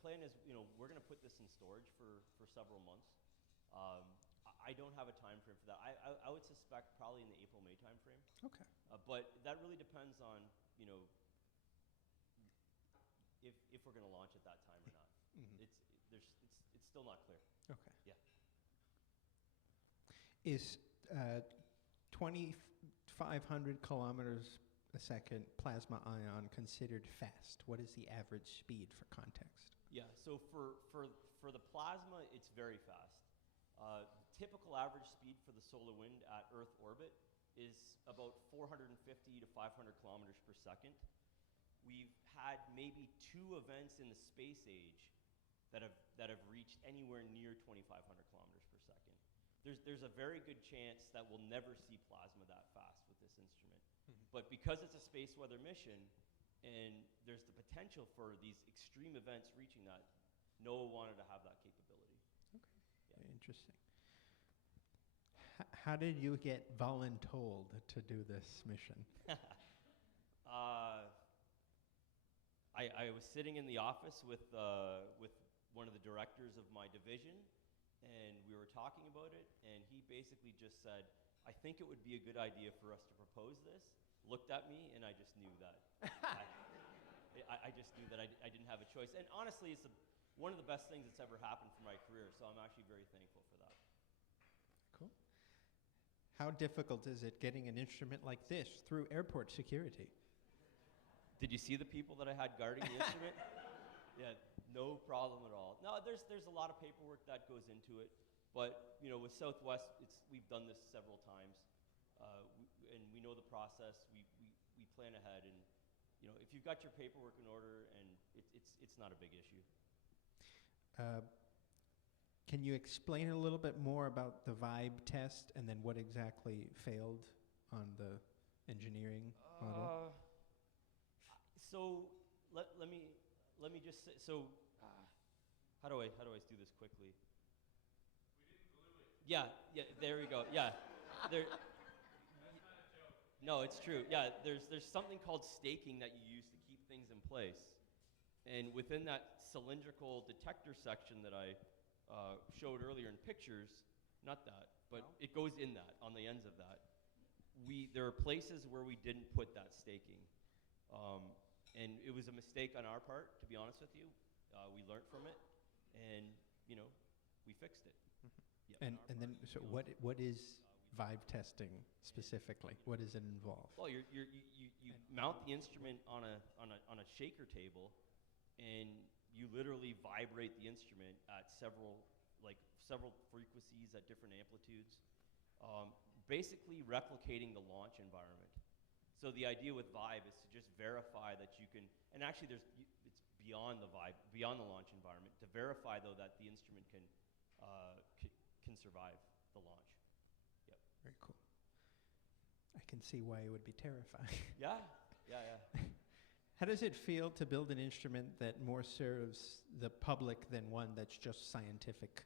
plan is, we're going to put this in storage for several months. I don't have a time frame for that. I would suspect probably in the April-May time frame. Okay. But that really depends on, if we're going to launch at that time or not. Mm-hmm. It's still not clear. Okay. Yeah. Is 2,500 kilometers a second plasma ion considered fast? What is the average speed for context? Yeah, so for the plasma, it's very fast. Typical average speed for the solar wind at Earth orbit is about 450 to 500 kilometers per second. We've had maybe 2 events in the space age that have reached anywhere near 2,500 kilometers per second. There's a very good chance that we'll never see plasma that fast with this instrument. Mm-hmm. But because it's a space weather mission, and there's the potential for these extreme events reaching that, NOAA wanted to have that capability. Okay, yeah. Interesting. How did you get voluntold to do this mission? I was sitting in the office with one of the directors of my division, and we were talking about it, and he basically just said, I think it would be a good idea for us to propose this, looked at me, and I just knew that. I just knew that I didn't have a choice. And honestly, it's one of the best things that's ever happened for my career, so I'm actually very thankful for that. Cool. How difficult is it getting an instrument like this through airport security? Did you see the people that I had guarding the instrument? Yeah, no problem at all. No, there's a lot of paperwork that goes into it, but with Southwest, we've done this several times, and we know the process. We plan ahead, and if you've got your paperwork in order, and it's not a big issue. Can you explain a little bit more about the vibe test and then what exactly failed on the engineering model? So let me just say, how do I do this quickly? We didn't glue it. Yeah, there we go. Yeah. That's not a joke. No, it's true. Yeah, there's something called staking that you use to keep things in place. And within that cylindrical detector section that I showed earlier in pictures, not that, but it goes in that, on the ends of that. There are places where we didn't put that staking. And it was a mistake on our part, to be honest with you. We learned from it, and we fixed it. Mm-hmm. Yep, and then, so what is vibe testing specifically? What does it involve? Well, you mount the instrument on a shaker table, and you literally vibrate the instrument at several frequencies at different amplitudes, basically replicating the launch environment. So the idea with Vibe is to just verify that you can, and actually it's beyond the Vibe, beyond the launch environment, to verify though that the instrument can survive the launch. Yep. Very cool. I can see why it would be terrifying. Yeah. How does it feel to build an instrument that more serves the public than one that's just scientific?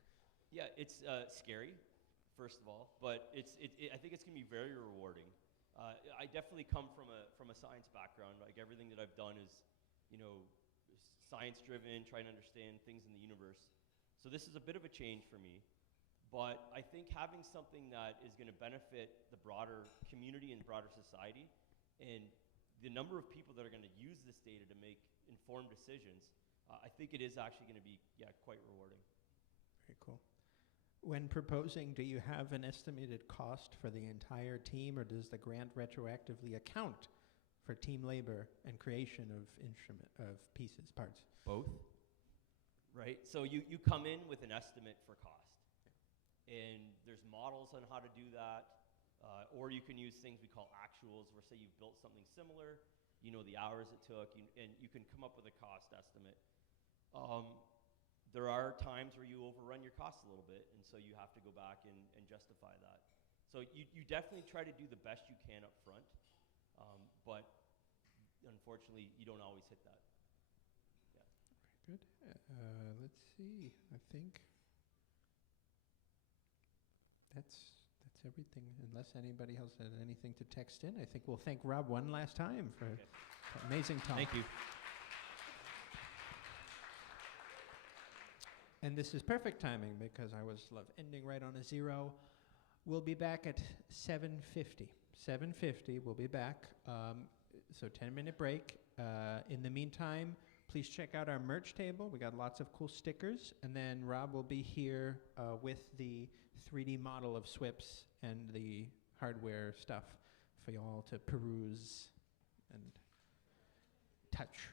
Yeah, it's scary, first of all, but I think it's going to be very rewarding. I definitely come from a science background. Like everything that I've done is, science-driven, trying to understand things in the universe. So this is a bit of a change for me, but I think having something that is going to benefit the broader community and broader society, and the number of people that are going to use this data to make informed decisions, I think it is actually going to be, quite rewarding. Very cool. When proposing, do you have an estimated cost for the entire team, or does the grant retroactively account for team labor and creation of pieces, parts? Both, right? So you come in with an estimate for cost, and there's models on how to do that, or you can use things we call actuals, where say you've built something similar, the hours it took, and you can come up with a cost estimate. There are times where you overrun your costs a little bit, and so you have to go back and justify that. So you definitely try to do the best you can up front, but unfortunately, you don't always hit that. Yeah. Very good. Let's see. I think that's everything. Unless anybody else has anything to text in, I think we'll thank Rob one last time for amazing talk. Thank you. And this is perfect timing because I always love ending right on a 0. We'll be back at 7:50. 7:50, we'll be back. So 10-minute break. In the meantime, please check out our merch table. We got lots of cool stickers. And then Rob will be here with the 3D model of SWIPs and the hardware stuff for y'all to peruse and touch.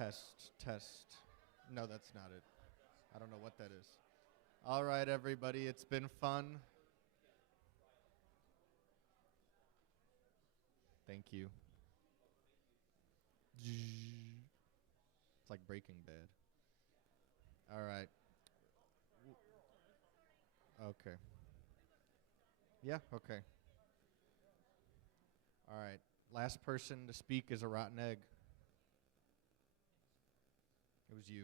Test. No, that's not it. I don't know what that is. All right, everybody, it's been fun. Thank you. It's like Breaking Bad. All right. Okay. Yeah, okay. All right. Last person to speak is a rotten egg. It was you.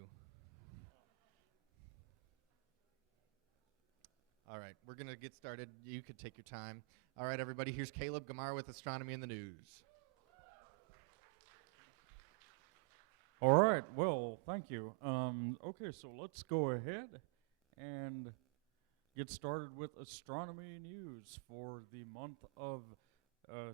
All right, we're going to get started. You could take your time. All right, everybody, here's Caleb Gamar with Astronomy in the News. All right, well, thank you. Okay, so let's go ahead and get started with astronomy news for the month of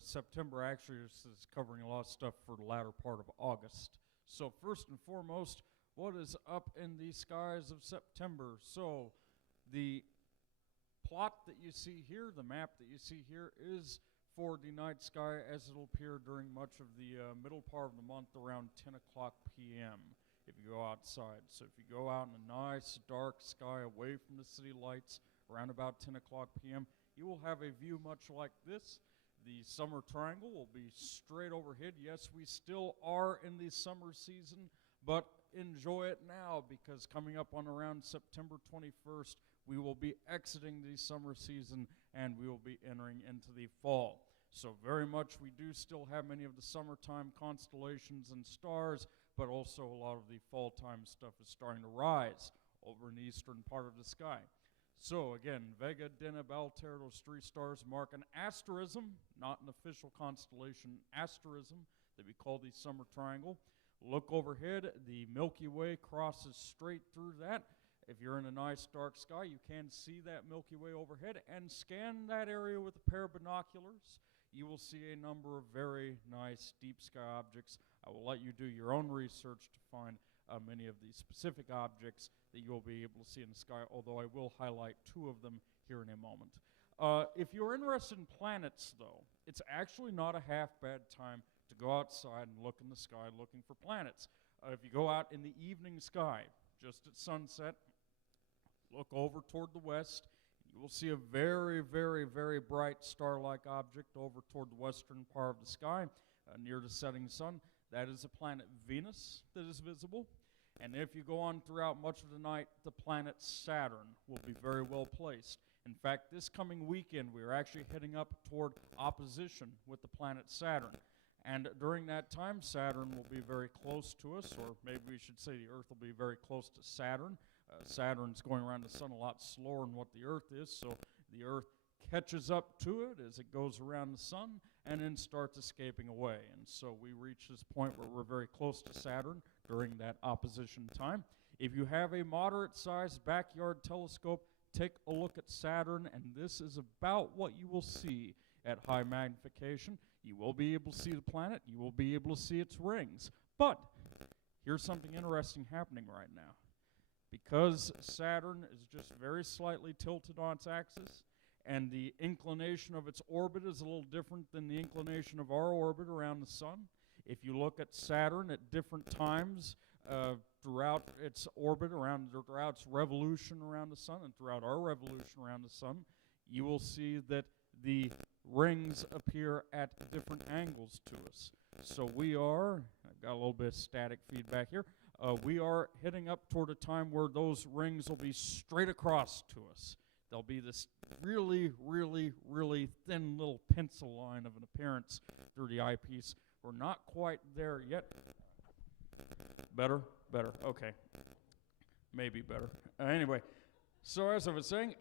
September. Actually, this is covering a lot of stuff for the latter part of August. So first and foremost, what is up in the skies of September? So the plot that you see here, the map that you see here, is for the night sky as it'll appear during much of the middle part of the month around 10 o'clock p.m. if you go outside. So if you go out in a nice dark sky away from the city lights around about 10 o'clock p.m., you will have a view much like this. The summer triangle will be straight overhead. Yes, we still are in the summer season, but enjoy it now, because coming up on around September 21st, we will be exiting the summer season and we will be entering into the fall. So very much we do still have many of the summertime constellations and stars, but also a lot of the fall time stuff is starting to rise over in the eastern part of the sky. So again, Vega, Deneb, Altair, those three stars mark an asterism, not an official constellation, asterism that we call the summer triangle. Look overhead, the Milky Way crosses straight through that. If you're in a nice dark sky, you can see that Milky Way overhead, and scan that area with a pair of binoculars. You will see a number of very nice deep sky objects. I will let you do your own research to find many of the specific objects that you'll be able to see in the sky, although I will highlight two of them here in a moment. If you're interested in planets, though, it's actually not a half bad time to go outside and look in the sky looking for planets. If you go out in the evening sky, just at sunset, look over toward the west, you will see a very, very, very bright star-like object over toward the western part of the sky, near the setting sun. That is the planet Venus that is visible. And if you go on throughout much of the night, the planet Saturn will be very well placed. In fact, this coming weekend, we are actually heading up toward opposition with the planet Saturn. And during that time, Saturn will be very close to us, or maybe we should say the Earth will be very close to Saturn. Saturn's going around the sun a lot slower than what the Earth is, so the Earth catches up to it as it goes around the sun and then starts escaping away. And so we reach this point where we're very close to Saturn during that opposition time. If you have a moderate-sized backyard telescope, take a look at Saturn, and this is about what you will see at high magnification. You will be able to see the planet. You will be able to see its rings. But here's something interesting happening right now. Because Saturn is just very slightly tilted on its axis, and the inclination of its orbit is a little different than the inclination of our orbit around the sun. If you look at Saturn at different times throughout its orbit, throughout its revolution around the sun, and throughout our revolution around the sun, you will see that the rings appear at different angles to us. So I've got a little bit of static feedback here. We are heading up toward a time where those rings will be straight across to us. There'll be this really, really, really thin little pencil line of an appearance through the eyepiece. We're not quite there yet. Better? Better. Okay. Maybe better. Anyway, so as I was saying,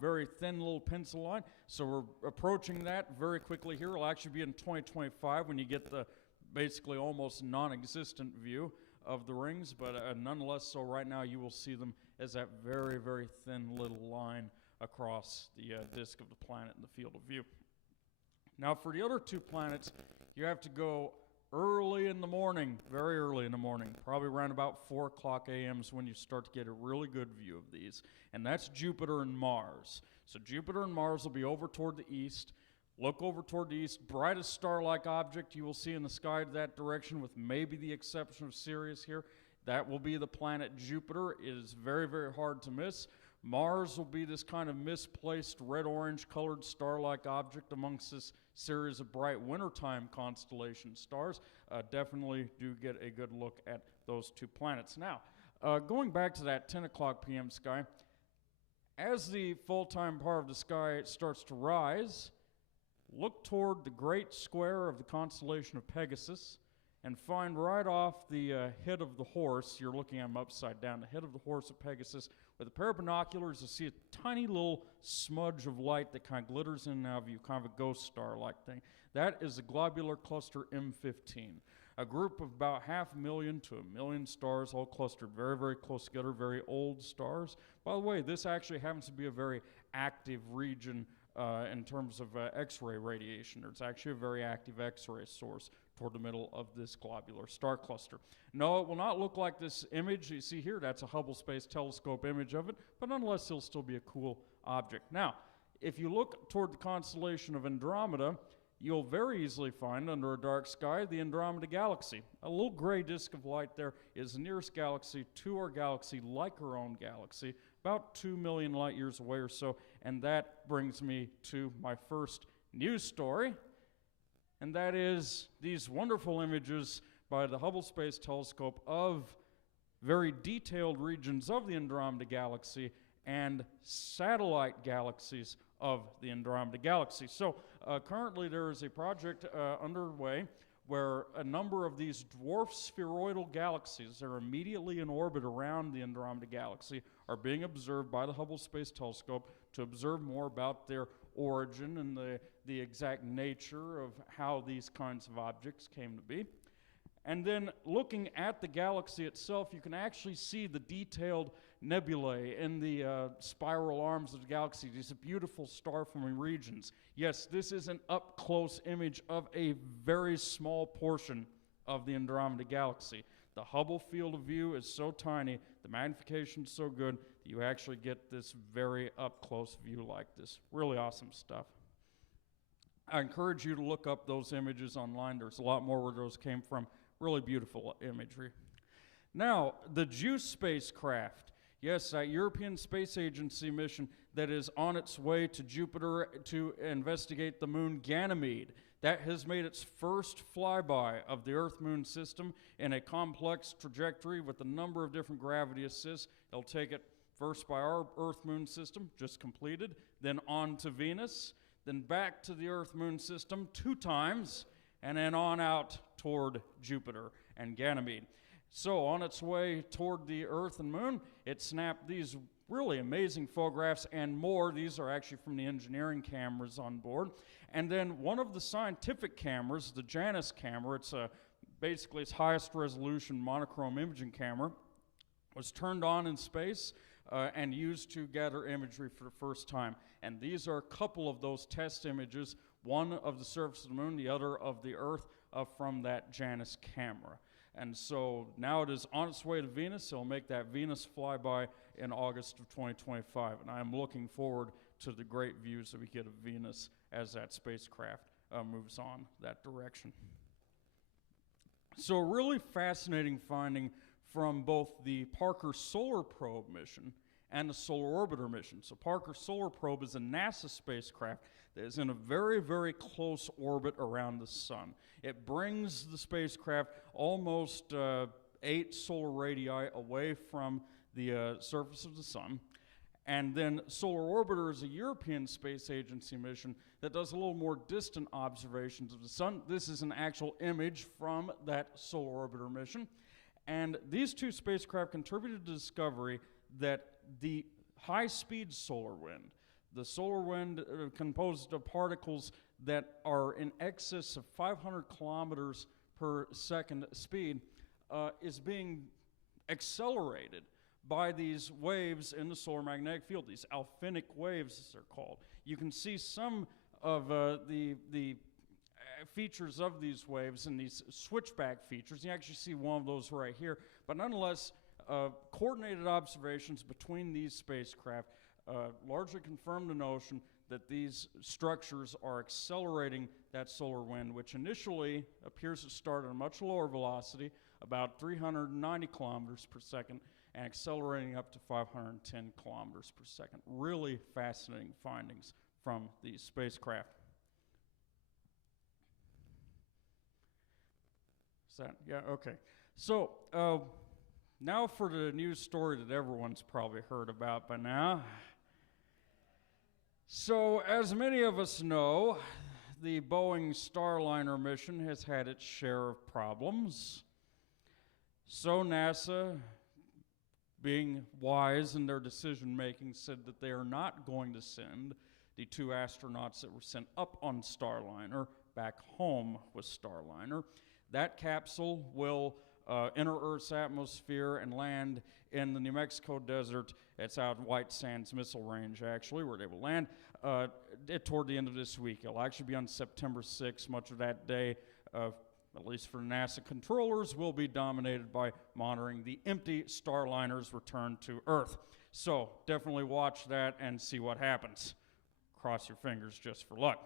very thin little pencil line. So we're approaching that very quickly here. It'll actually be in 2025 when you get the basically almost non-existent view of the rings, but nonetheless, so right now you will see them as that very, very thin little line across the disk of the planet in the field of view. Now for the other two planets, you have to go early in the morning, very early in the morning, probably around about 4 o'clock a.m. is when you start to get a really good view of these, and that's Jupiter and Mars. So Jupiter and Mars will be over toward the east. Look over toward the east, brightest star-like object you will see in the sky to that direction, with maybe the exception of Sirius here. That will be the planet Jupiter. It is very, very hard to miss. Mars will be this kind of misplaced red-orange colored star-like object amongst this series of bright wintertime constellation stars. Definitely do get a good look at those two planets. Now, going back to that 10 o'clock p.m. sky, as the full-time part of the sky starts to rise, look toward the great square of the constellation of Pegasus and find right off the head of the horse, you're looking at them upside down, the head of the horse of Pegasus, with a pair of binoculars, you see a tiny little smudge of light that kind of glitters in and out of you, kind of a ghost star-like thing. That is the globular cluster M15, a group of about 500,000 to 1,000,000 stars, all clustered very, very close together, very old stars. By the way, this actually happens to be a very active region in terms of X-ray radiation. There's actually a very active X-ray source toward the middle of this globular star cluster. No, it will not look like this image you see here. That's a Hubble Space Telescope image of it, but nonetheless, it'll still be a cool object. Now, if you look toward the constellation of Andromeda, you'll very easily find under a dark sky the Andromeda Galaxy. A little gray disk of light there is the nearest galaxy to our galaxy, like our own galaxy, about 2 million light years away or so. And that brings me to my first news story, and that is these wonderful images by the Hubble Space Telescope of very detailed regions of the Andromeda Galaxy and satellite galaxies of the Andromeda Galaxy. So currently there is a project underway where a number of these dwarf spheroidal galaxies that are immediately in orbit around the Andromeda Galaxy are being observed by the Hubble Space Telescope to observe more about their origin and the exact nature of how these kinds of objects came to be. And then looking at the galaxy itself, you can actually see the detailed nebulae in the spiral arms of the galaxy, these beautiful star-forming regions. Yes, this is an up-close image of a very small portion of the Andromeda Galaxy. The Hubble field of view is so tiny, the magnification is so good, that you actually get this very up-close view like this. Really awesome stuff. I encourage you to look up those images online. There's a lot more where those came from. Really beautiful imagery. Now, the JUICE spacecraft. Yes, that European Space Agency mission that is on its way to Jupiter to investigate the moon Ganymede. That has made its first flyby of the Earth-Moon system in a complex trajectory with a number of different gravity assists. It'll take it first by our Earth-Moon system, just completed, then on to Venus, then back to the Earth-Moon system 2 times, and then on out toward Jupiter and Ganymede. So on its way toward the Earth and Moon, it snapped these really amazing photographs and more. These are actually from the engineering cameras on board. And then one of the scientific cameras, the Janus camera, it's basically its highest resolution monochrome imaging camera, was turned on in space and used to gather imagery for the first time. And these are a couple of those test images, one of the surface of the moon, the other of the Earth, from that Janus camera. And so now it is on its way to Venus. It'll make that Venus flyby in August of 2025. And I'm looking forward to the great views that we get of Venus as that spacecraft moves on that direction. So a really fascinating finding from both the Parker Solar Probe mission and the Solar Orbiter mission. So Parker Solar Probe is a NASA spacecraft that is in a very, very close orbit around the sun. It brings the spacecraft almost 8 solar radii away from the surface of the sun. And then Solar Orbiter is a European Space Agency mission that does a little more distant observations of the sun. This is an actual image from that Solar Orbiter mission. And these 2 spacecraft contributed to the discovery that the high-speed solar wind, the solar wind composed of particles that are in excess of 500 kilometers per second speed, is being accelerated by these waves in the solar magnetic field, these alphinic waves as they're called. You can see some of the features of these waves and these switchback features. You actually see one of those right here, but nonetheless, coordinated observations between these spacecraft largely confirmed the notion that these structures are accelerating that solar wind, which initially appears to start at a much lower velocity, about 390 kilometers per second, and accelerating up to 510 kilometers per second. Really fascinating findings from these spacecraft. Is that, yeah, okay. So, now for the news story that everyone's probably heard about by now. So, as many of us know, the Boeing Starliner mission has had its share of problems. So NASA, being wise in their decision-making, said that they are not going to send the 2 astronauts that were sent up on Starliner back home with Starliner. That capsule will enter Earth's atmosphere and land in the New Mexico desert. It's out White Sands Missile Range, actually, where they will land toward the end of this week. It'll actually be on September 6th. Much of that day, at least for NASA controllers, will be dominated by monitoring the empty Starliner's return to Earth. So definitely watch that and see what happens. Cross your fingers just for luck.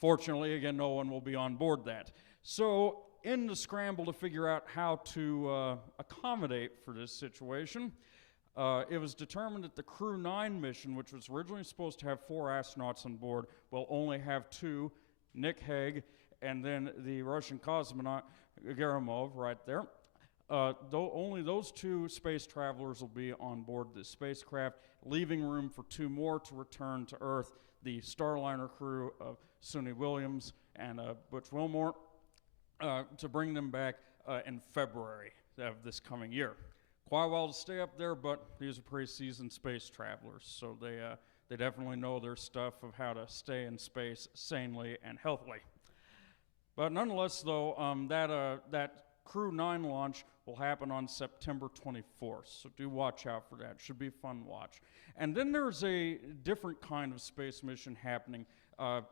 Fortunately, again, no one will be on board that. So in the scramble to figure out how to accommodate for this situation, it was determined that the Crew 9 mission, which was originally supposed to have 4 astronauts on board, will only have 2, Nick Hague, and then the Russian cosmonaut Garamov right there. Though only those 2 space travelers will be on board this spacecraft, leaving room for 2 more to return to Earth, the Starliner crew of Suni Williams and Butch Wilmore, to bring them back in February of this coming year. Quite a while to stay up there, but these are pretty seasoned space travelers, so they definitely know their stuff of how to stay in space sanely and healthily. But nonetheless, though, that Crew 9 launch will happen on September 24th, so do watch out for that. Should be a fun watch. And then there's a different kind of space mission happening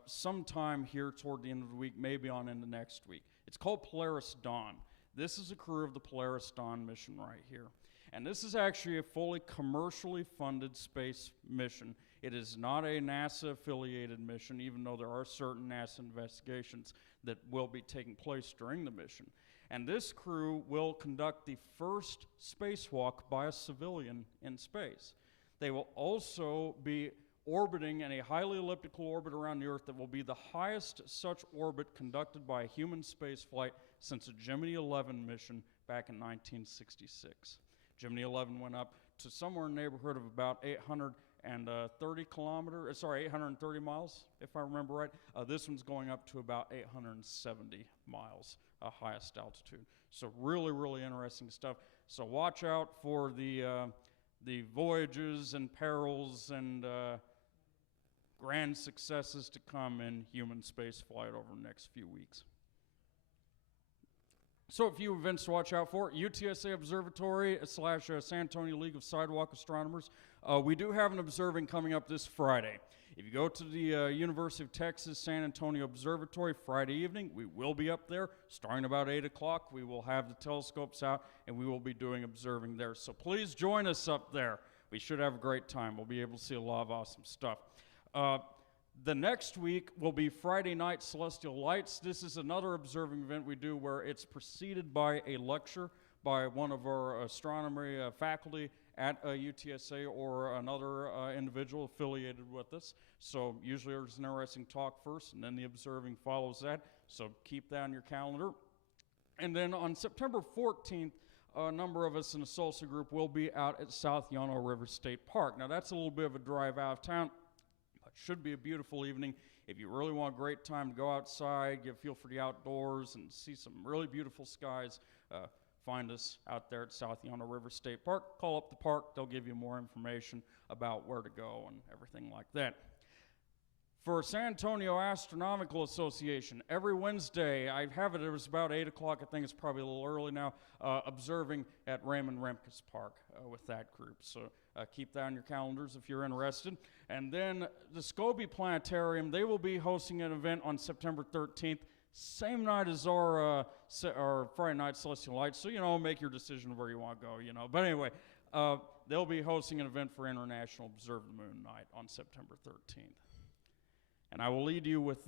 sometime here toward the end of the week, maybe on into next week. It's called Polaris Dawn. This is a crew of the Polaris Dawn mission right here. And this is actually a fully commercially funded space mission. It is not a NASA-affiliated mission, even though there are certain NASA investigations that will be taking place during the mission. And this crew will conduct the first spacewalk by a civilian in space. They will also be orbiting in a highly elliptical orbit around the Earth that will be the highest such orbit conducted by a human spaceflight since a Gemini 11 mission back in 1966. Gemini 11 went up to somewhere in the neighborhood of about 830 miles, if I remember right. This one's going up to about 870 miles, highest altitude. So really, really interesting stuff. So watch out for the voyages and perils and grand successes to come in human spaceflight over the next few weeks. So a few events to watch out for. UTSA Observatory / San Antonio League of Sidewalk Astronomers. We do have an observing coming up this Friday. If you go to the University of Texas San Antonio Observatory Friday evening, we will be up there starting about 8 o'clock. We will have the telescopes out, and we will be doing observing there. So please join us up there. We should have a great time. We'll be able to see a lot of awesome stuff. The next week will be Friday night Celestial Lights. This is another observing event we do where it's preceded by a lecture by one of our astronomy faculty at UTSA or another individual affiliated with us. So usually there's an interesting talk first, and then the observing follows that. So keep that on your calendar. And then on September 14th, a number of us in the SOLSA group will be out at South Yano River State Park. Now that's a little bit of a drive out of town. Should be a beautiful evening. If you really want a great time to go outside, get a feel for the outdoors, and see some really beautiful skies, find us out there at South Yano River State Park. Call up the park. They'll give you more information about where to go and everything like that. For San Antonio Astronomical Association, every Wednesday, I have it, it was about 8 o'clock, I think it's probably a little early now, observing at Raymond Remkes Park with that group. So keep that on your calendars if you're interested. And then the Scobie Planetarium, they will be hosting an event on September 13th, same night as our Friday night Celestial Lights. So, make your decision where you want to go, But anyway, they'll be hosting an event for International Observe the Moon Night on September 13th. And I will leave you with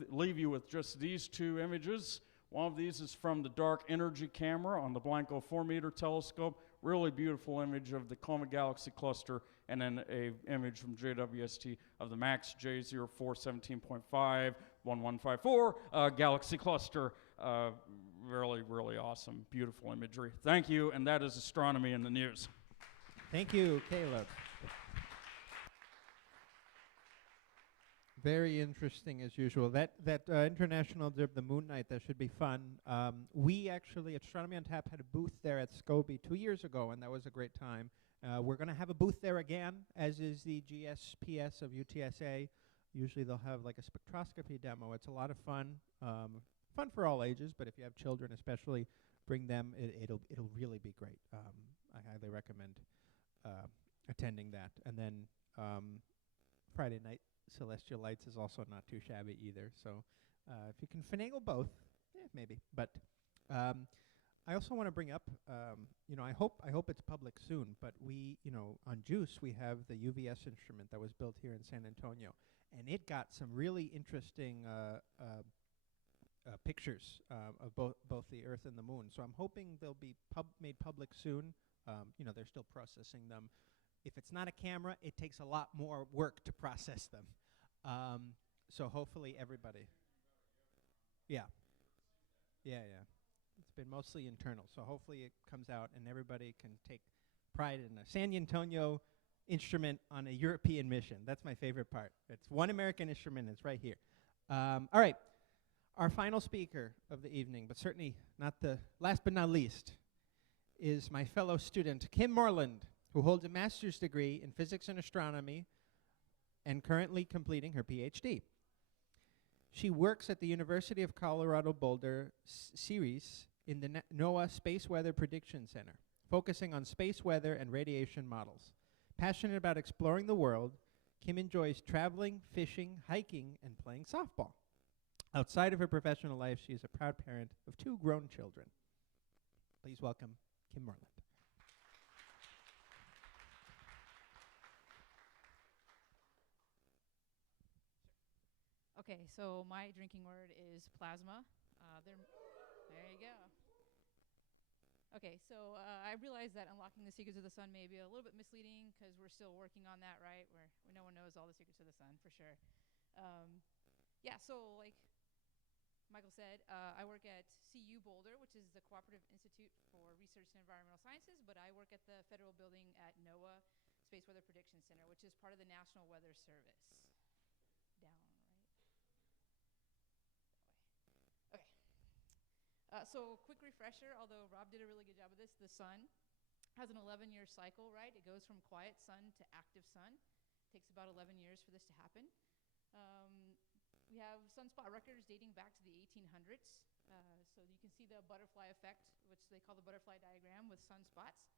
just these two images. One of these is from the Dark Energy camera on the Blanco 4-meter telescope. Really beautiful image of the Coma Galaxy Cluster, and then an image from JWST of the MAX J0417.51154 Galaxy Cluster. Really, really awesome, beautiful imagery. Thank you, and that is Astronomy in the News. Thank you, Caleb. Very interesting as usual. That International Observe the Moon Night, that should be fun. We actually, Astronomy on Tap, had a booth there at Scobie 2 years ago, and that was a great time. We're going to have a booth there again, as is the GSPS of UTSA. Usually they'll have like a spectroscopy demo. It's a lot of fun. Fun for all ages, but if you have children especially, bring them. It'll really be great. I highly recommend attending that. And then Friday night, Celestial Lights is also not too shabby either. So if you can finagle both, maybe. But I also want to bring up, I hope it's public soon. But we, on JUICE, we have the UVS instrument that was built here in San Antonio, and it got some really interesting pictures of both the Earth and the Moon. So I'm hoping they'll be made public soon. They're still processing them. If it's not a camera, it takes a lot more work to process them. So hopefully everybody. Yeah. It's been mostly internal. So hopefully it comes out and everybody can take pride in a San Antonio instrument on a European mission. That's my favorite part. It's one American instrument. It's right here. All right. Our final speaker of the evening, but certainly not the last but not least, is my fellow student, Kim Moreland, who holds a master's degree in physics and astronomy and currently completing her PhD. She works at the University of Colorado Boulder series in the NOAA Space Weather Prediction Center, focusing on space weather and radiation models. Passionate about exploring the world, Kim enjoys traveling, fishing, hiking, and playing softball. Outside of her professional life, she is a proud parent of 2 grown children. Please welcome Kim Moreland. Okay, so my drinking word is plasma. There you go. Okay, so I realize that unlocking the secrets of the sun may be a little bit misleading because we're still working on that, right? Where no one knows all the secrets of the sun, for sure. So like Michael said, I work at CU Boulder, which is the Cooperative Institute for Research in Environmental Sciences, but I work at the federal building at NOAA Space Weather Prediction Center, which is part of the National Weather Service. So quick refresher, although Rob did a really good job of this, the sun has an 11-year cycle, right? It goes from quiet sun to active sun. It takes about 11 years for this to happen. We have sunspot records dating back to the 1800s. So you can see the butterfly effect, which they call the butterfly diagram with sunspots.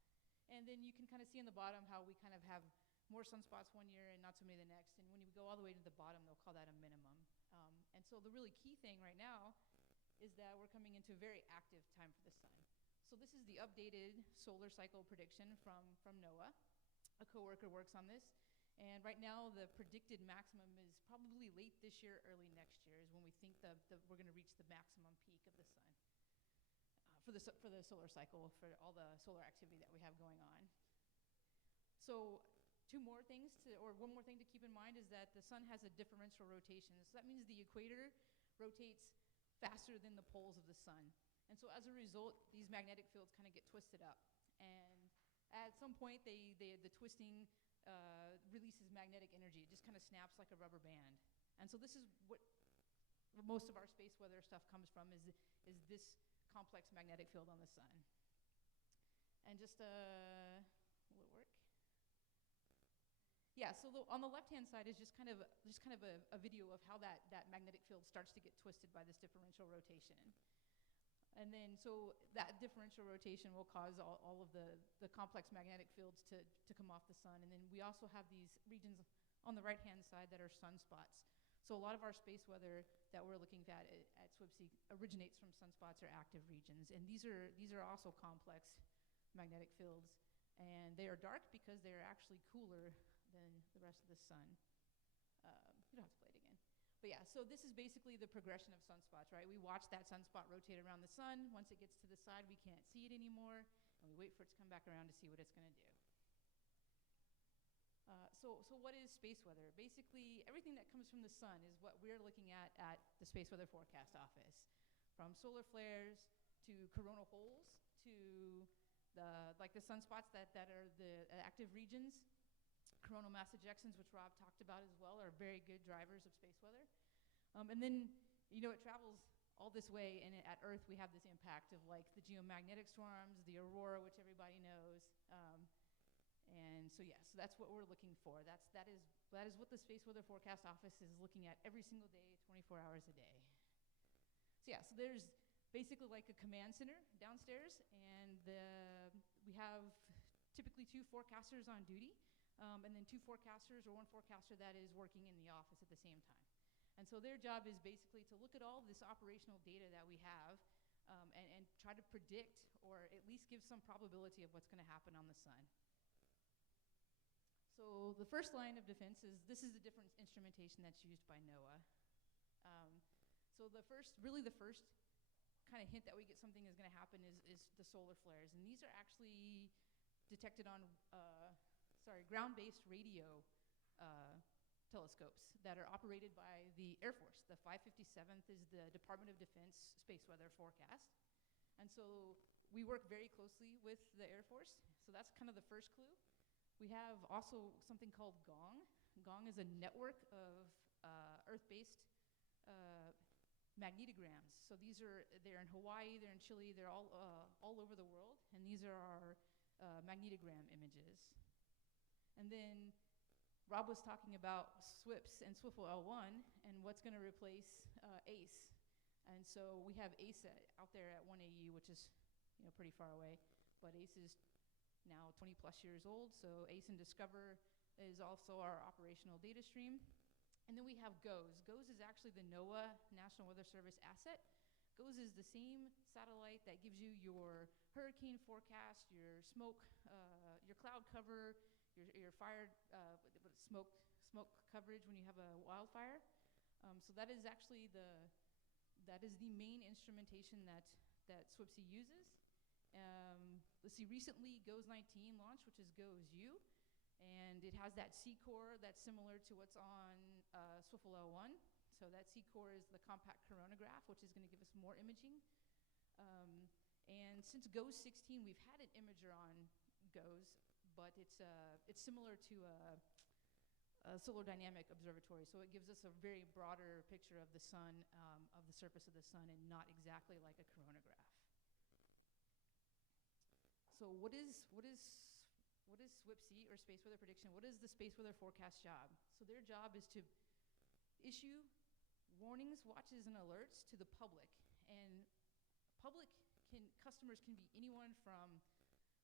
And then you can kind of see in the bottom how we kind of have more sunspots one year and not so many the next. And when you go all the way to the bottom, they'll call that a minimum. And so the really key thing right now is that we're coming into a very active time for the sun. So this is the updated solar cycle prediction from NOAA. A coworker works on this. And right now, the predicted maximum is probably late this year, early next year, is when we think we're going to reach the maximum peak of the sun for the solar cycle, for all the solar activity that we have going on. So one more thing to keep in mind is that the sun has a differential rotation. So that means the equator rotates faster than the poles of the sun. And so as a result, these magnetic fields kind of get twisted up. And at some point, the twisting releases magnetic energy. It just kind of snaps like a rubber band. And so this is what most of our space weather stuff comes from, is this complex magnetic field on the sun. And just, will it work? Yeah, so on the left-hand side is just kind of a video of how that magnetic field starts to get twisted by this differential rotation. And then, so that differential rotation will cause all of the complex magnetic fields to come off the sun. And then we also have these regions on the right-hand side that are sunspots. So a lot of our space weather that we're looking at SWPC originates from sunspots or active regions. And these are also complex magnetic fields. And they are dark because they are actually cooler than the rest of the sun. You don't have to play it again. But yeah, so this is basically the progression of sunspots, right? We watch that sunspot rotate around the sun. Once it gets to the side, we can't see it anymore, and we wait for it to come back around to see what it's going to do. So what is space weather? Basically, everything that comes from the sun is what we're looking at the Space Weather Forecast Office. From solar flares to coronal holes to the sunspots that are the active regions. Coronal mass ejections, which Rob talked about as well, are very good drivers of space weather. And then, it travels all this way, and at Earth we have this impact of like the geomagnetic storms, the aurora, which everybody knows. And so yeah, so that's what we're looking for. That is what the Space Weather Forecast Office is looking at every single day, 24 hours a day. So yeah, so there's basically like a command center downstairs, and we have typically 2 forecasters on duty, and then 2 forecasters or 1 forecaster that is working in the office at the same time. And so their job is basically to look at all this operational data that we have, and try to predict or at least give some probability of what's going to happen on the sun. So the first line of defense is this is the different instrumentation that's used by NOAA. So the first kind of hint that we get something is going to happen is the solar flares, and these are actually detected on ground-based radio telescopes that are operated by the Air Force. The 557th is the Department of Defense Space Weather Forecast, and so we work very closely with the Air Force. So that's kind of the first clue. We have also something called GONG. GONG is a network of Earth-based magnetograms. So they're in Hawaii, they're in Chile, they're all over the world, and these are our magnetogram images. And then Rob was talking about SWIPS and SWIFL L1 and what's going to replace ACE. And so we have ACE out there at 1 AU, which is pretty far away, but ACE is now 20 plus years old, so ACE and Discover is also our operational data stream. And then we have GOES. GOES is actually the NOAA National Weather Service asset. GOES is the same satellite that gives you your hurricane forecast, your smoke, your cloud cover, your fire smoke coverage when you have a wildfire. So that is actually the main instrumentation that SWIPSI uses. Let's see, recently GOES 19 launched, which is GOES-U, and it has that C-core that's similar to what's on SWIFL L1. So that C-core is the compact coronagraph, which is going to give us more imaging. And since GOES 16, we've had an imager on GOES, but it's similar to a solar dynamic observatory. So it gives us a very broader picture of the sun, of the surface of the sun, and not exactly like a coronagraph. So what is SWIPSI, or Space Weather Prediction? What is the Space Weather Forecast job? So their job is to issue warnings, watches, and alerts to the public. And customers can be anyone from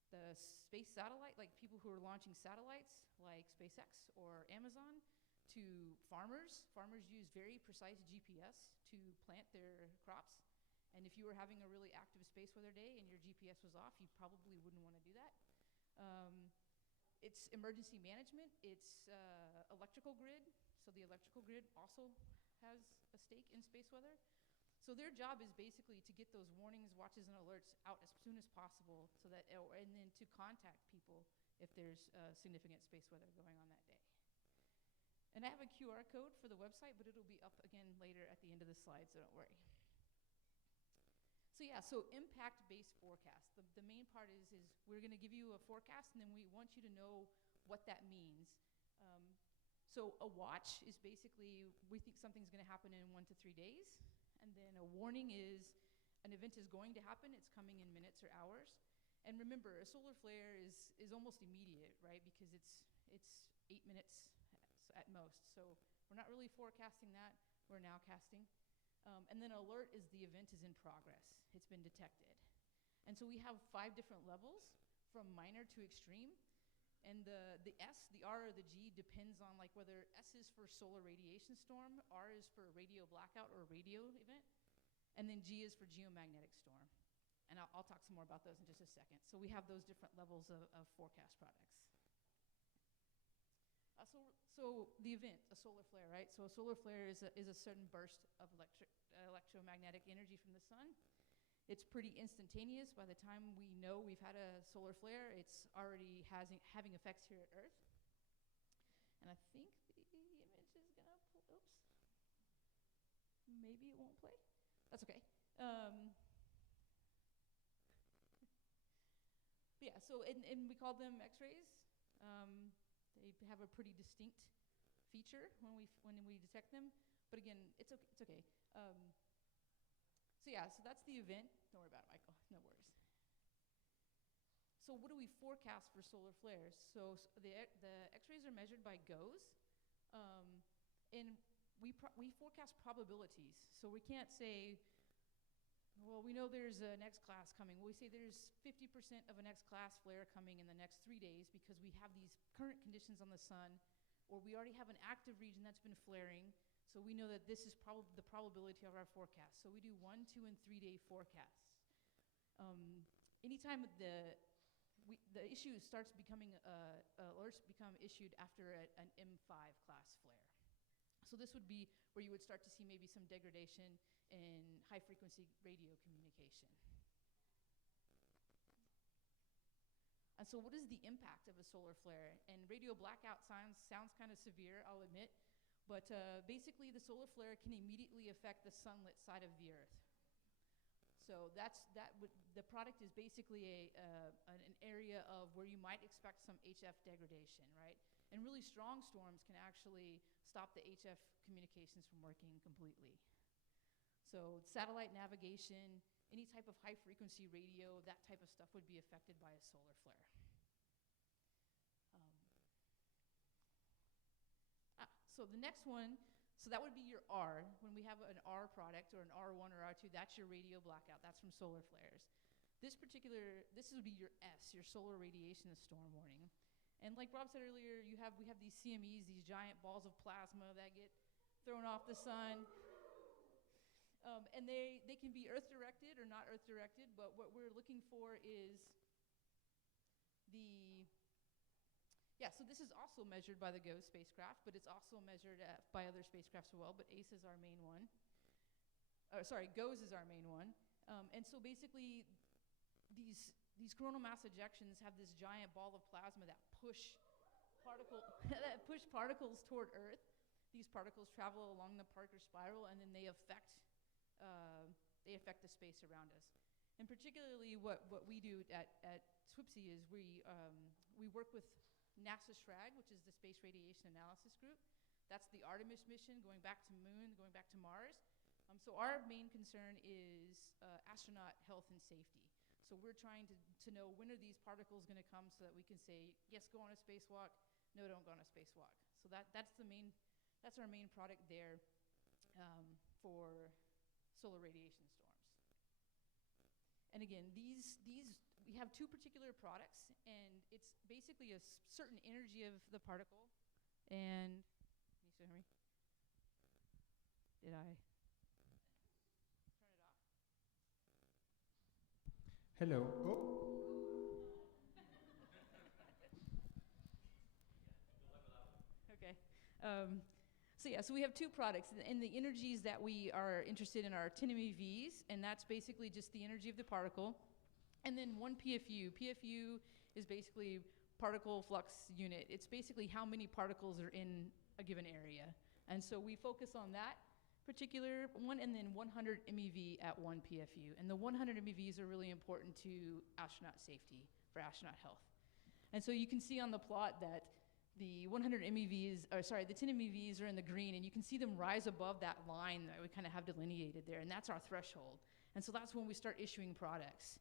the space satellite, like people who are launching satellites, like SpaceX or Amazon, to farmers. Farmers use very precise GPS to plant their crops. And if you were having a really active space weather day and your GPS was off, you probably wouldn't want to do that. It's emergency management. It's electrical grid. So the electrical grid also has a stake in space weather. So their job is basically to get those warnings, watches, and alerts out as soon as possible, and then to contact people if there's significant space weather going on that day. And I have a QR code for the website, but it'll be up again later at the end of the slide, so don't worry. So yeah, so impact-based forecast. The main part is we're going to give you a forecast, and then we want you to know what that means. So a watch is basically, we think something's going to happen in 1 to 3 days. And then a warning is an event is going to happen. It's coming in minutes or hours. And remember, a solar flare is almost immediate, right? Because it's 8 minutes at most. So we're not really forecasting that. We're now casting. And then alert is the event is in progress. It's been detected. And so we have 5 different levels, from minor to extreme. And the S, the R, or the G depends on like whether S is for solar radiation storm, R is for radio blackout or radio event, and then G is for geomagnetic storm. And I'll talk some more about those in just a second. So we have those different levels of forecast products. So the event, a solar flare, right? So a solar flare is a sudden burst of electromagnetic energy from the sun. It's pretty instantaneous. By the time we know we've had a solar flare, it's already having effects here at Earth. And I think the image is gonna pull, oops. Maybe it won't play. That's okay. Yeah, so, and we call them X-rays. They have a pretty distinct feature when we detect them. But again, it's okay. So yeah, so that's the event. Don't worry about it, Michael. No worries. So what do we forecast for solar flares? So the X-rays are measured by GOES, and we forecast probabilities. So we can't say, well, we know there's an X-class coming. We say there's 50% of an X-class flare coming in the next 3 days because we have these current conditions on the sun, or we already have an active region that's been flaring. So we know that this is the probability of our forecast. So we do 1, 2, and 3 day forecasts. Anytime the issue starts becoming, alerts become issued after an M5 class flare. So this would be where you would start to see maybe some degradation in high frequency radio communication. And so what is the impact of a solar flare? And radio blackout sounds kind of severe, I'll admit. But basically, the solar flare can immediately affect the sunlit side of the Earth. So the product is basically an area of where you might expect some HF degradation, right? And really strong storms can actually stop the HF communications from working completely. So satellite navigation, any type of high frequency radio, that type of stuff would be affected by a solar flare. So the next one, so that would be your R. When we have an R product or an R1 or R2, that's your radio blackout. That's from solar flares. This would be your S, your solar radiation storm warning. And like Rob said earlier, we have these CMEs, these giant balls of plasma that get thrown off the sun. And they can be Earth-directed or not Earth-directed, but what we're looking for is so this is also measured by the GOES spacecraft, but it's also measured by other spacecrafts as well, but ACE is our main one. GOES is our main one. And so basically, these coronal mass ejections have this giant ball of plasma that push particles toward Earth. These particles travel along the Parker spiral, and then they affect the space around us. And particularly, what we do at SWPC is we work with NASA SRAG, which is the Space Radiation Analysis Group. That's the Artemis mission, going back to Moon, going back to Mars. So our main concern is astronaut health and safety. So we're trying to know when are these particles going to come so that we can say, yes, go on a spacewalk, no, don't go on a spacewalk. So that's our main product there for solar radiation storms. And again, we have two particular products, and it's basically a certain energy of the particle. And can you still hear me? Did I turn it off? Hello. Oh. Okay. So we have two products, and the energies that we are interested in are 10 MeVs, and that's basically just the energy of the particle. And then one PFU. PFU is basically particle flux unit. It's basically how many particles are in a given area. And so we focus on that particular one, and then 100 MeV at one PFU. And the 100 MeVs are really important to astronaut safety, for astronaut health. And so you can see on the plot that the 100 MeVs, the 10 MeVs are in the green, and you can see them rise above that line that we kind of have delineated there, and that's our threshold. And so that's when we start issuing products.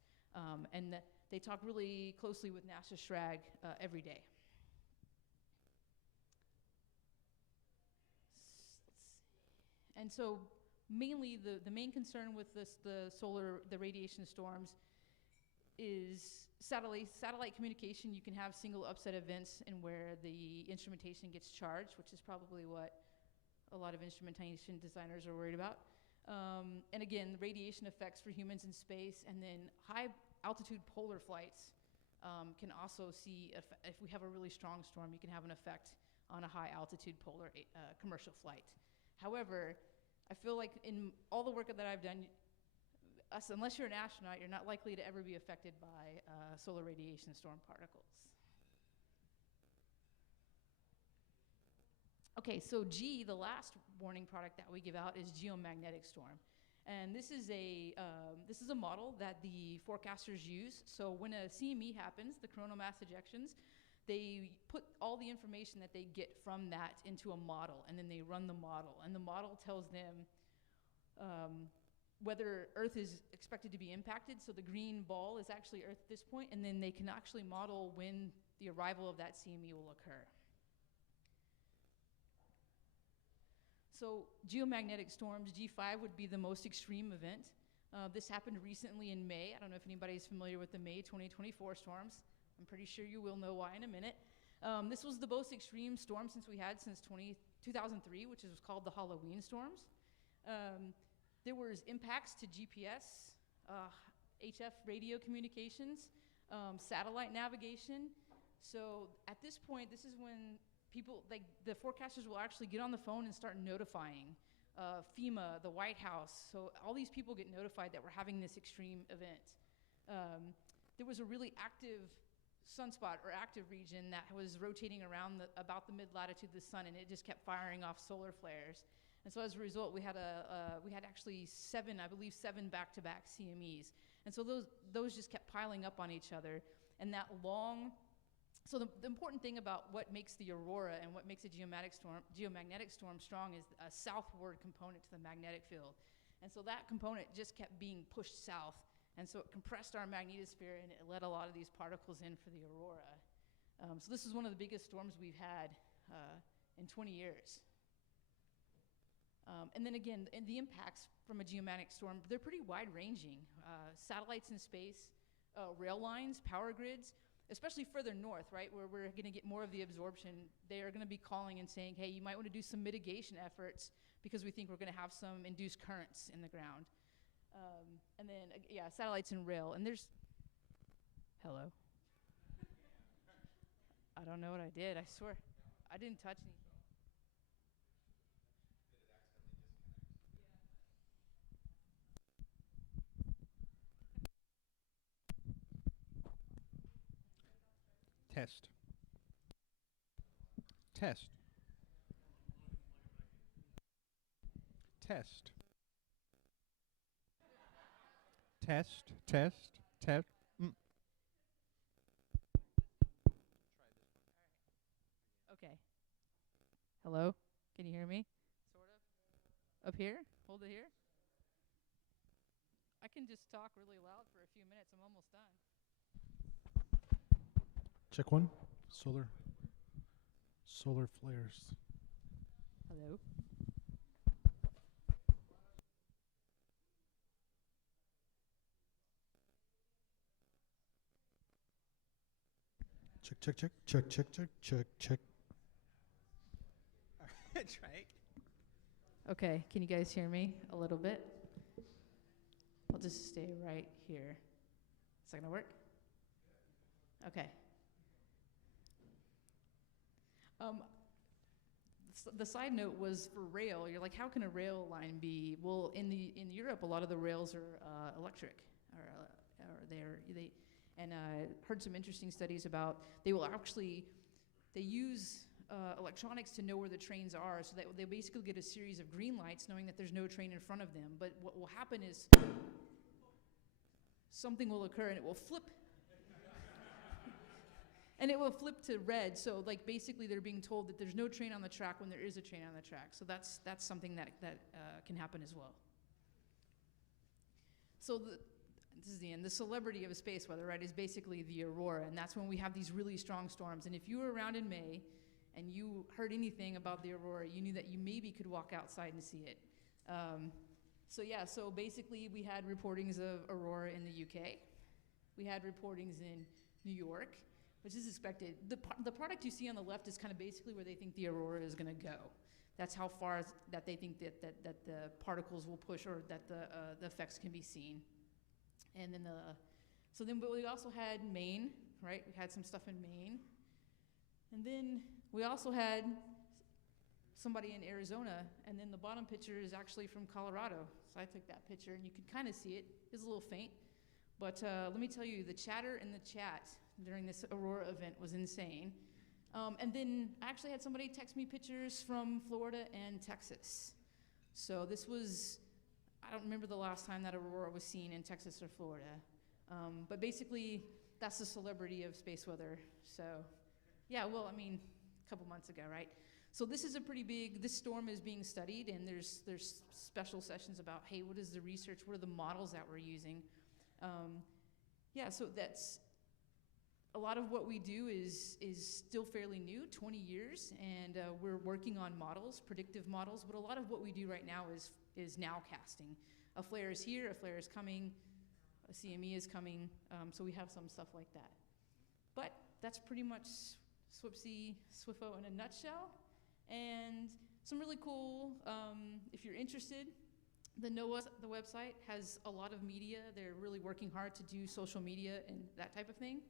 And they talk really closely with NASA SRAG every day. And so mainly the main concern with the radiation storms is satellite communication. You can have single upset events and where the instrumentation gets charged, which is probably what a lot of instrumentation designers are worried about. And again, radiation effects for humans in space, and then high altitude polar flights can also see, if we have a really strong storm, you can have an effect on a high altitude polar commercial flight. However, I feel like in all the work that I've done, unless you're an astronaut, you're not likely to ever be affected by solar radiation storm particles. Okay, so G, the last warning product that we give out, is geomagnetic storm. And this is a model that the forecasters use. So when a CME happens, the coronal mass ejections, they put all the information that they get from that into a model, and then they run the model. And the model tells them whether Earth is expected to be impacted. So the green ball is actually Earth at this point, and then they can actually model when the arrival of that CME will occur. So geomagnetic storms, G5 would be the most extreme event. This happened recently in May. I don't know if anybody's familiar with the May 2024 storms. I'm pretty sure you will know why in a minute. This was the most extreme storm since 2003, which was called the Halloween storms. There was impacts to GPS, HF radio communications, satellite navigation. So at this point, this is when people, like the forecasters, will actually get on the phone and start notifying FEMA, the White House. So all these people get notified that we're having this extreme event. There was a really active sunspot or active region that was rotating around about the mid-latitude of the sun, and it just kept firing off solar flares. And so as a result, we had actually seven back-to-back CMEs. And so those just kept piling up on each other. And that long, so the important thing about what makes the aurora and what makes a geomagnetic storm strong is a southward component to the magnetic field. And so that component just kept being pushed south. And so it compressed our magnetosphere, and it let a lot of these particles in for the aurora. So this is one of the biggest storms we've had in 20 years. And then again, the impacts from a geomagnetic storm, they're pretty wide-ranging. Satellites in space, rail lines, power grids, especially further north, right, where we're going to get more of the absorption. They are going to be calling and saying, hey, you might want to do some mitigation efforts because we think we're going to have some induced currents in the ground. And then, yeah, satellites and rail. And there's, hello? I don't know what I did, I swear. I didn't touch anything. Test. Test. Test. Test. Test. Test. Okay. Hello? Can you hear me? Sort of. Up here? Hold it here. I can just talk really loud for a few minutes. I'm almost done. Check one. Solar flares. Hello? Check. That's right. Okay, can you guys hear me a little bit? I'll just stay right here. Is that gonna work? Okay. The side note was for rail. You're like, how can a rail line be? Well, in Europe, a lot of the rails are electric, heard some interesting studies about they use electronics to know where the trains are, so that they basically get a series of green lights, knowing that there's no train in front of them. But what will happen is something will occur, and it will flip. And it will flip to red, so like basically they're being told that there's no train on the track when there is a train on the track. So that's something that can happen as well. So this is the end. The celebrity of space weather, right, is basically the aurora, and that's when we have these really strong storms. And if you were around in May and you heard anything about the aurora, you knew that you maybe could walk outside and see it. So basically we had reportings of aurora in the UK. We had reportings in New York, which is expected. The product you see on the left is kind of basically where they think the aurora is going to go. That's how far that they think that the particles will push, or that the effects can be seen. And then but we also had Maine, right? We had some stuff in Maine. And then we also had somebody in Arizona, and then the bottom picture is actually from Colorado. So I took that picture, and you can kind of see it. It's a little faint. But let me tell you, the chatter in the chat during this Aurora event was insane. And then I actually had somebody text me pictures from Florida and Texas. So this was, I don't remember the last time that Aurora was seen in Texas or Florida. But basically, that's the celebrity of space weather. So yeah, well, I mean, a couple months ago, right? So this is a pretty big, this storm is being studied, and there's special sessions about, hey, what is the research? What are the models that we're using? Yeah, so that's, a lot of what we do is still fairly new, 20 years, and we're working on models, predictive models, but a lot of what we do right now is nowcasting. A flare is here, a flare is coming, a CME is coming, so we have some stuff like that. But that's pretty much SWIFO in a nutshell, and some really cool, if you're interested, the NOAA, the website, has a lot of media. They're really working hard to do social media and that type of thing.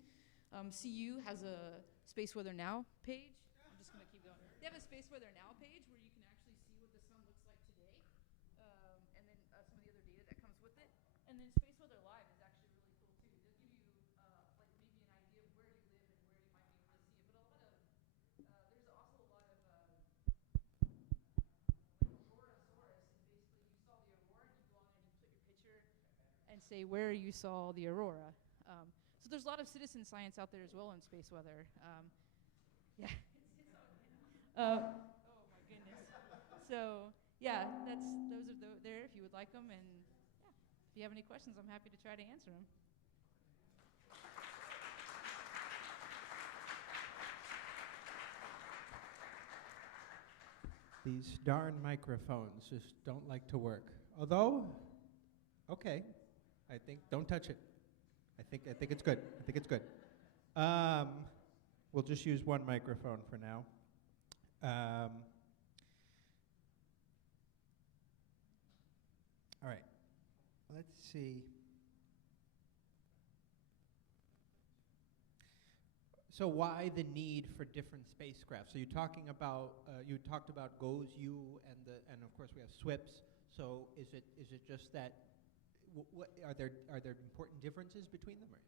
CU has a Space Weather Now page. I'm just going to keep going. They have a Space Weather Now page where you can actually see what the sun looks like today, and then some of the other data that comes with it. And then Space Weather Live is actually really cool too. They'll give you like maybe an idea of where you live and where you might be able to see it. But a lot of there's also a lot of like Aurora Saurus, and basically you saw the aurora and you go on and you put your picture and say where you saw the aurora. So there's a lot of citizen science out there as well in space weather. Yeah. Oh my goodness. So yeah, those are there if you would like them, and yeah, if you have any questions, I'm happy to try to answer them. These darn microphones just don't like to work. Although, okay, I think, don't touch it. I think it's good. I think it's good. We'll just use one microphone for now. All right. Let's see. So why the need for different spacecraft? So you're talking about you talked about GOES-U and of course we have SWIPs. So is it just that? What are there important differences between them? Or?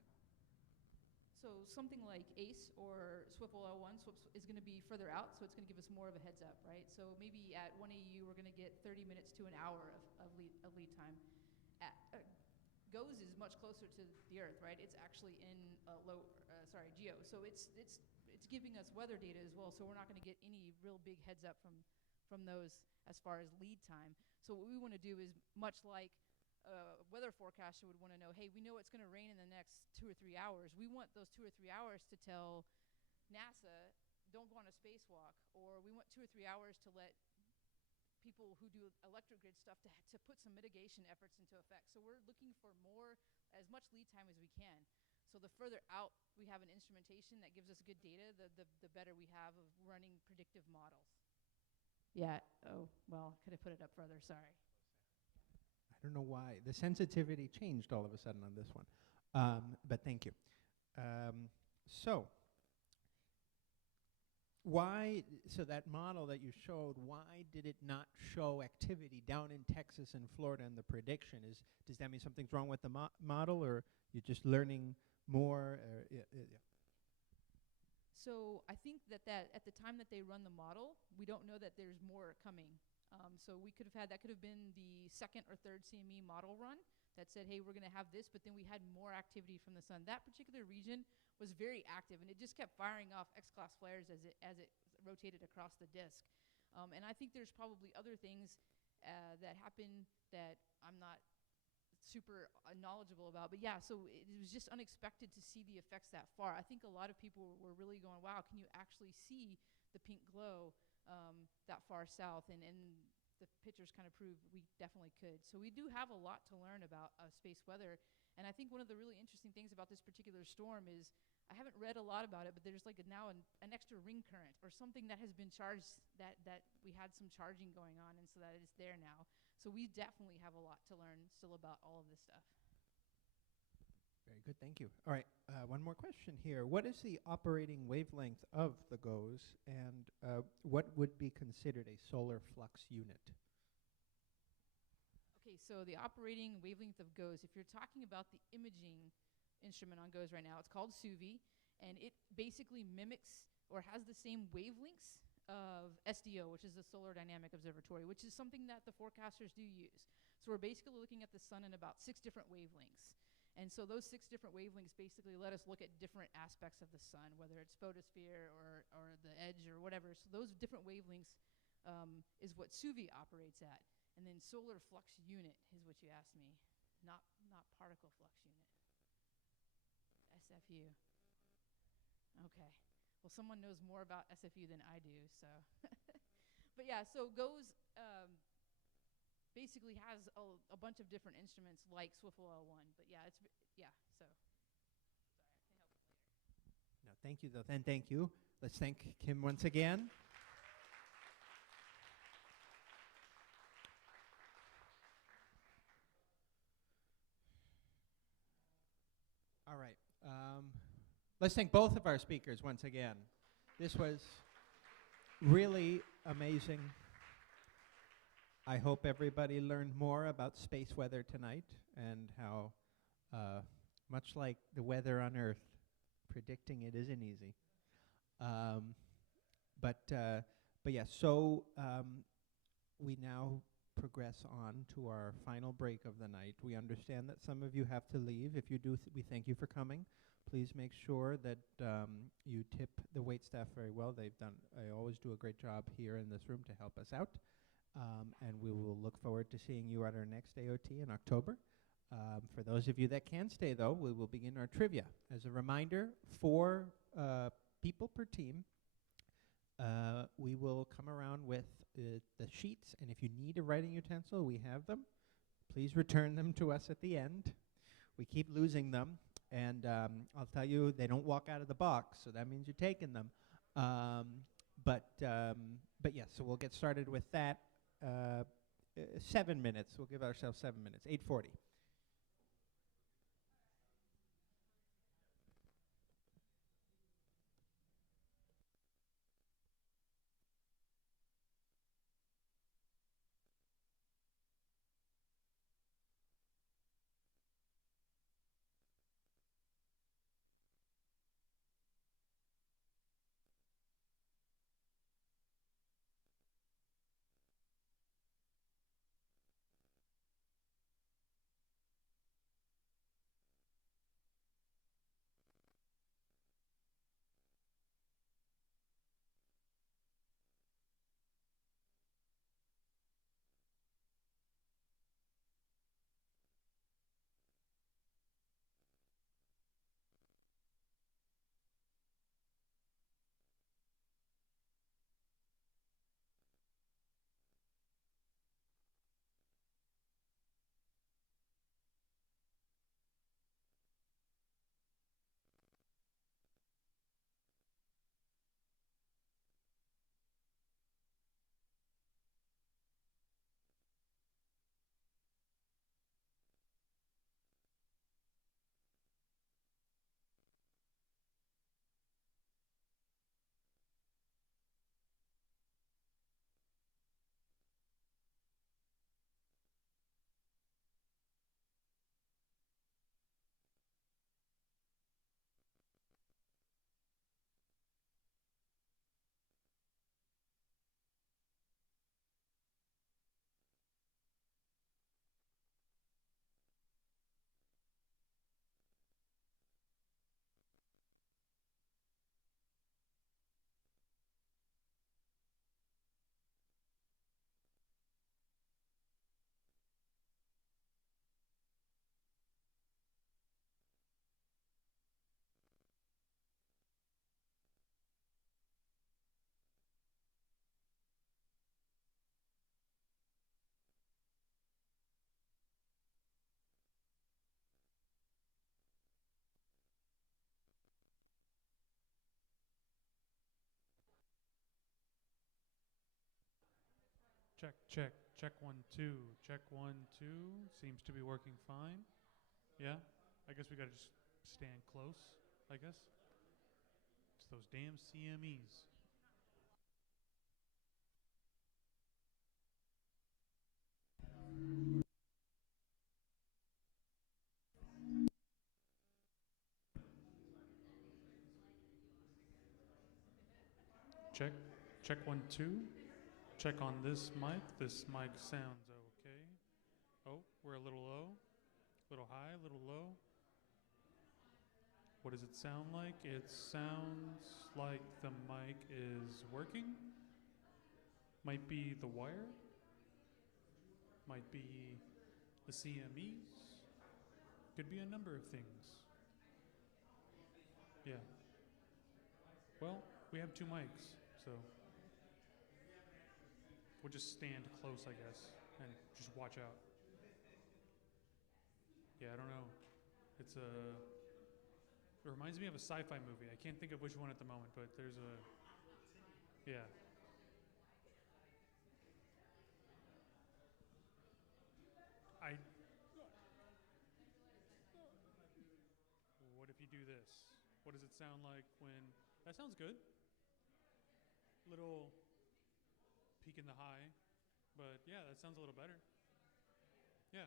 So something like ACE or SWIFL L1 is going to be further out, so it's going to give us more of a heads up, right? So maybe at 1 AU we're going to get 30 minutes to an hour of lead time. GOES is much closer to the Earth, right? It's actually in GEO. So it's giving us weather data as well. So we're not going to get any real big heads up from those as far as lead time. So what we want to do is much like weather forecaster would want to know, hey, we know it's going to rain in the next 2 or 3 hours. We want those 2 or 3 hours to tell NASA, don't go on a spacewalk, or we want 2 or 3 hours to let people who do electric grid stuff to put some mitigation efforts into effect. So we're looking for as much lead time as we can. So the further out we have an instrumentation that gives us good data, the better we have of running predictive models. Yeah, oh, well, could have put it up further, sorry. I don't know why. The sensitivity changed all of a sudden on this one. But thank you. So that model that you showed, why did it not show activity down in Texas and Florida in the prediction? Does that mean something's wrong with the model, or you're just learning more? Yeah. So I think that at the time that they run the model, we don't know that there's more coming. So that could have been the second or third CME model run that said, hey, we're going to have this, but then we had more activity from the sun. That particular region was very active, and it just kept firing off X-class flares as it rotated across the disk. And I think there's probably other things that happen that I'm not super knowledgeable about. But yeah, so it was just unexpected to see the effects that far. I think a lot of people were really going, wow, can you actually see the pink glow that far south? And the pictures kind of prove we definitely could. So we do have a lot to learn about space weather. And I think one of the really interesting things about this particular storm is I I haven't read a lot about it, but there's like now an extra ring current or something that has been charged that we had some charging going on, and so that it's there now. So we definitely have a lot to learn still about all of this stuff. Very good, thank you. All right, one more question here. What is the operating wavelength of the GOES, and what would be considered a solar flux unit? Okay, so the operating wavelength of GOES, if you're talking about the imaging instrument on GOES right now, it's called SUVI, and it basically mimics or has the same wavelengths of SDO, which is the Solar Dynamic Observatory, which is something that the forecasters do use. So we're basically looking at the sun in about 6 different wavelengths. And so those 6 different wavelengths basically let us look at different aspects of the sun, whether it's photosphere or the edge or whatever. So those different wavelengths is what SUVI operates at. And then solar flux unit is what you asked me, not particle flux unit. SFU. Okay. Well, someone knows more about SFU than I do, so. But yeah, so GOES basically has a bunch of different instruments like Swiffle L1. But yeah, so. Sorry, I can help later. No, thank you, though, and thank you. Let's thank Kim once again. All right. Let's thank both of our speakers once again. This was really amazing. I hope everybody learned more about space weather tonight and how, much like the weather on Earth, predicting it isn't easy. But yeah, so we now progress on to our final break of the night. We understand that some of you have to leave. If you do, we thank you for coming. Please make sure that you tip the wait staff very well. They always do a great job here in this room to help us out. And we will look forward to seeing you at our next AOT in October. For those of you that can stay, though, we will begin our trivia. As a reminder, 4 people per team. We will come around with the sheets, and if you need a writing utensil, we have them. Please return them to us at the end. We keep losing them, and I'll tell you, they don't walk out of the box, so that means you're taking them. But yes, so we'll get started with that. 7 minutes. We'll give ourselves 7 minutes. 8:40. Check, check, check 1, 2, check 1, 2. Seems to be working fine. Yeah, I guess we gotta just stand close, I guess. It's those damn CMEs. Check, check 1, 2. Check on this mic. This mic sounds okay. Oh, we're a little low. A little high, a little low. What does it sound like? It sounds like the mic is working. Might be the wire. Might be the CMEs. Could be a number of things. Yeah. Well, we have 2 mics, so we'll just stand close, I guess, and just watch out. Yeah, I don't know. It reminds me of a sci-fi movie. I can't think of which one at the moment, but there's a, yeah. What if you do this? What does it sound like when, that sounds good. Little peak in the high, but yeah, that sounds a little better. Yeah.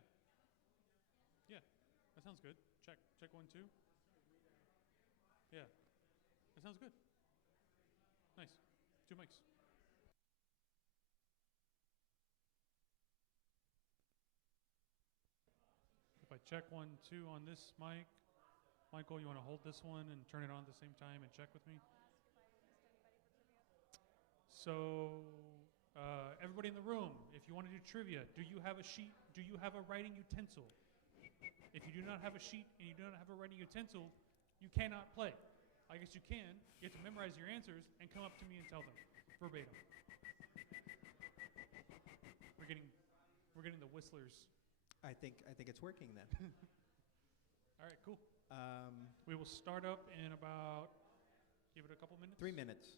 Yeah, that sounds good. Check, check 1, 2. Yeah, that sounds good. Nice. 2 mics. If I check 1, 2 on this mic, Michael, you want to hold this one and turn it on at the same time and check with me? So, everybody in the room, if you want to do trivia, do you have a sheet? Do you have a writing utensil? If you do not have a sheet and you do not have a writing utensil, you cannot play. I guess you can. You have to memorize your answers and come up to me and tell them verbatim. We're getting the whistlers. I think it's working then. All right, cool. We will start up in about, give it a couple minutes. 3 minutes.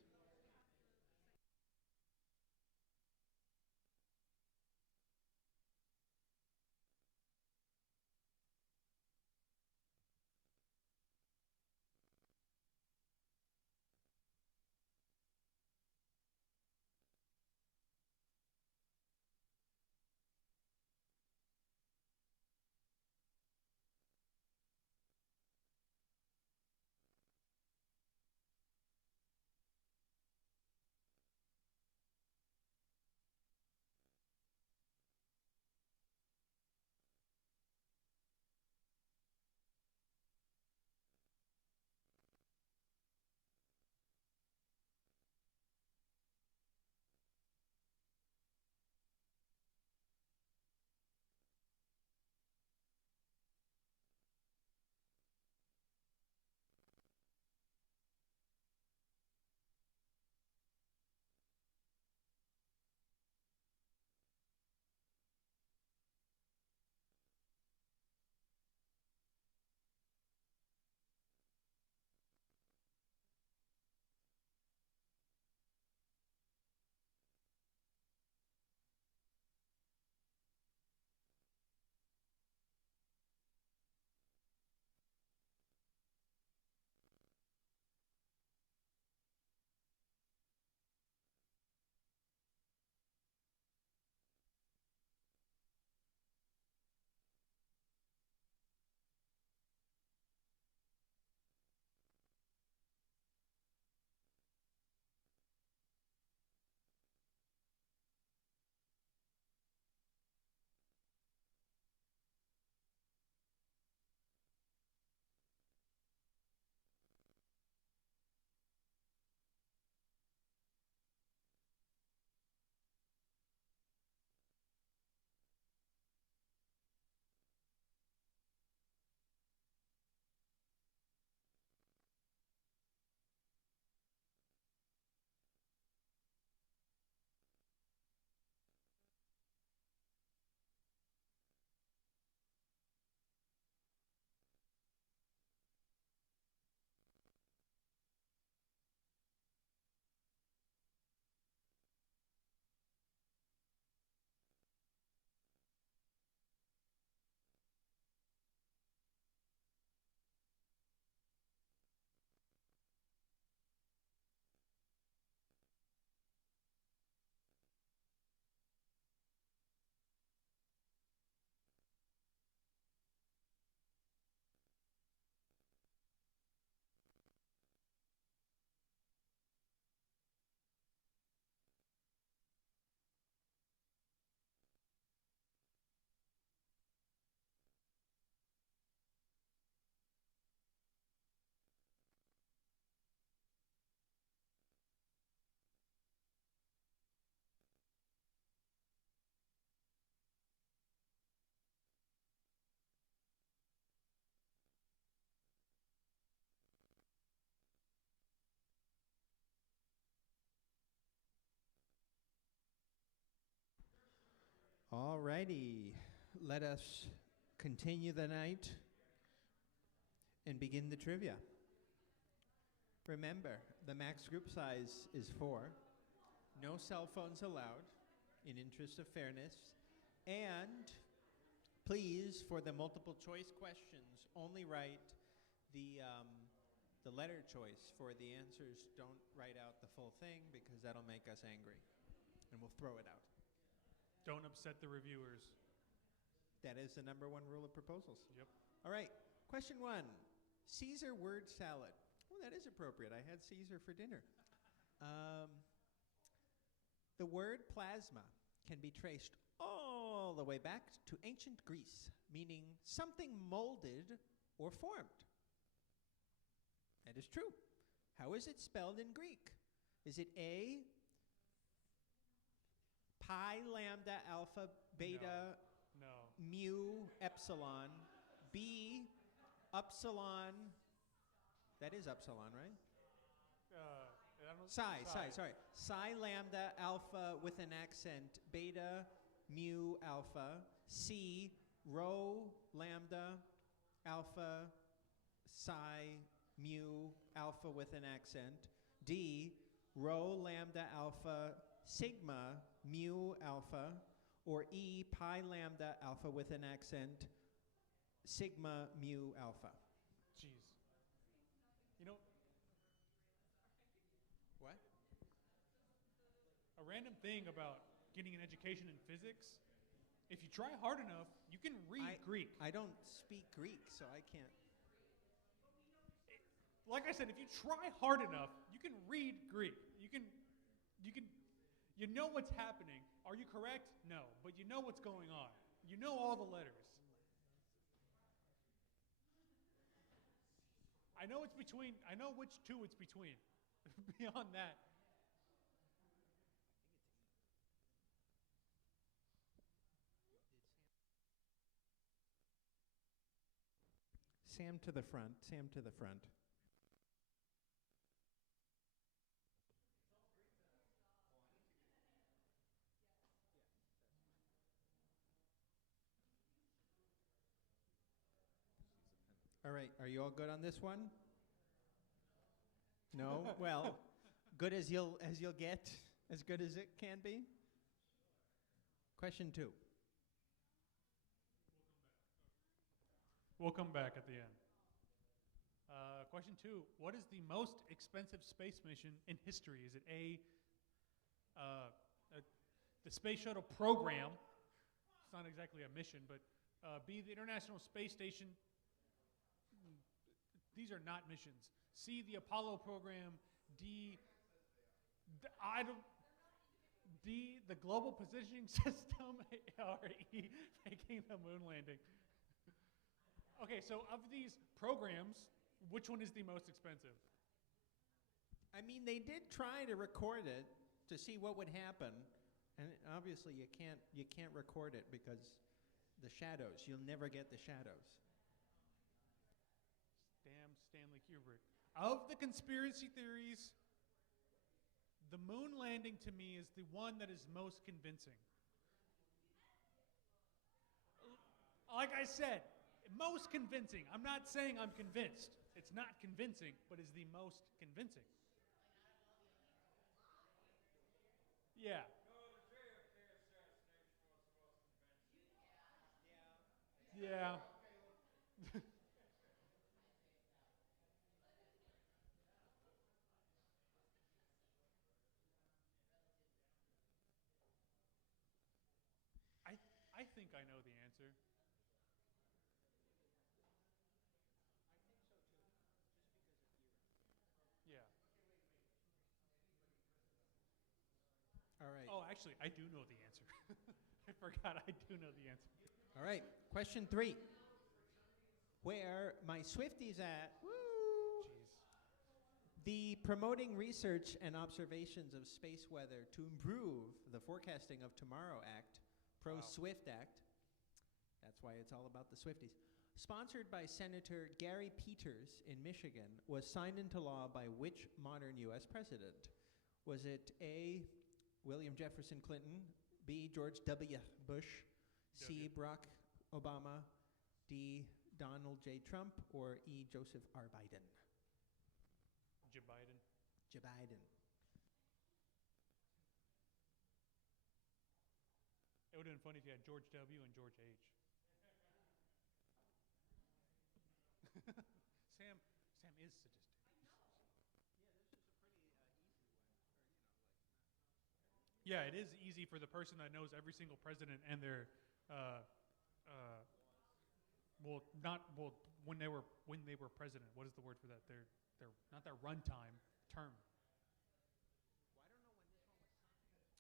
All righty. Let us continue the night and begin the trivia. Remember, the max group size is 4. No cell phones allowed, in interest of fairness. And please, for the multiple choice questions, only write the letter choice. For the answers, don't write out the full thing because that'll make us angry. And we'll throw it out. Don't upset the reviewers. That is the number 1 rule of proposals. Yep. All right, question 1. Caesar word salad. Oh, that is appropriate. I had Caesar for dinner. The word plasma can be traced all the way back to ancient Greece, meaning something molded or formed. That is true. How is it spelled in Greek? Is it A, pi, lambda, alpha, beta, No. mu, epsilon, B, upsilon, that is upsilon, right? I don't know. Psi, lambda, alpha with an accent, beta, mu, alpha, C, rho, lambda, alpha, psi, mu, alpha with an accent, D, rho, lambda, alpha, sigma, mu, alpha, or E, pi, lambda, alpha with an accent, sigma, mu, alpha. Jeez. You know, What? a random thing about getting an education in physics, if you try hard enough, you can read Greek. I don't speak Greek, so I can't. Like I said, if you try hard enough, you can read Greek. You know what's happening. Are you correct? No, but you know what's going on. You know all the letters. I know which two it's between. Beyond that. Sam to the front, Sam to the front. All right, are you all good on this one? No? Well, good as you'll get, as good as it can be. Question 2. We'll come back at the end. Question 2. What is the most expensive space mission in history? Is it A, the Space Shuttle program? It's not exactly a mission, but B, the International Space Station. These are not missions. C, the Apollo program. D, the Global Positioning System. Or E, making the moon landing. Okay, so of these programs, which one is the most expensive? I mean, they did try to record it to see what would happen, and obviously you can't record it because the shadows. You'll never get the shadows. Damn Stanley Kubrick. Of the conspiracy theories, the moon landing to me is the one that is most convincing. Like I said, most convincing. I'm not saying I'm convinced. It's not convincing, but is the most convincing. Yeah. Yeah. I think I know the answer. Yeah. All right. Oh, actually, I do know the answer. I forgot I do know the answer. All right. Question 3. Where my Swifties at? Woo! Jeez. The Promoting Research and Observations of Space Weather to Improve the Forecasting of Tomorrow Act, Pro-Swift Act. That's why it's all about the Swifties. Sponsored by Senator Gary Peters in Michigan, was signed into law by which modern U.S. president? Was it A, William Jefferson Clinton, B, George W. Bush, C. Barack Obama, D. Donald J. Trump, or E. Joseph R. Biden? Joe Biden. Joe Biden. It would have been funny if you had George W. and George H. Sam is sadistic. Yeah, it is easy for the person that knows every single president and their, when they were president. What is the word for that? Their not their runtime term.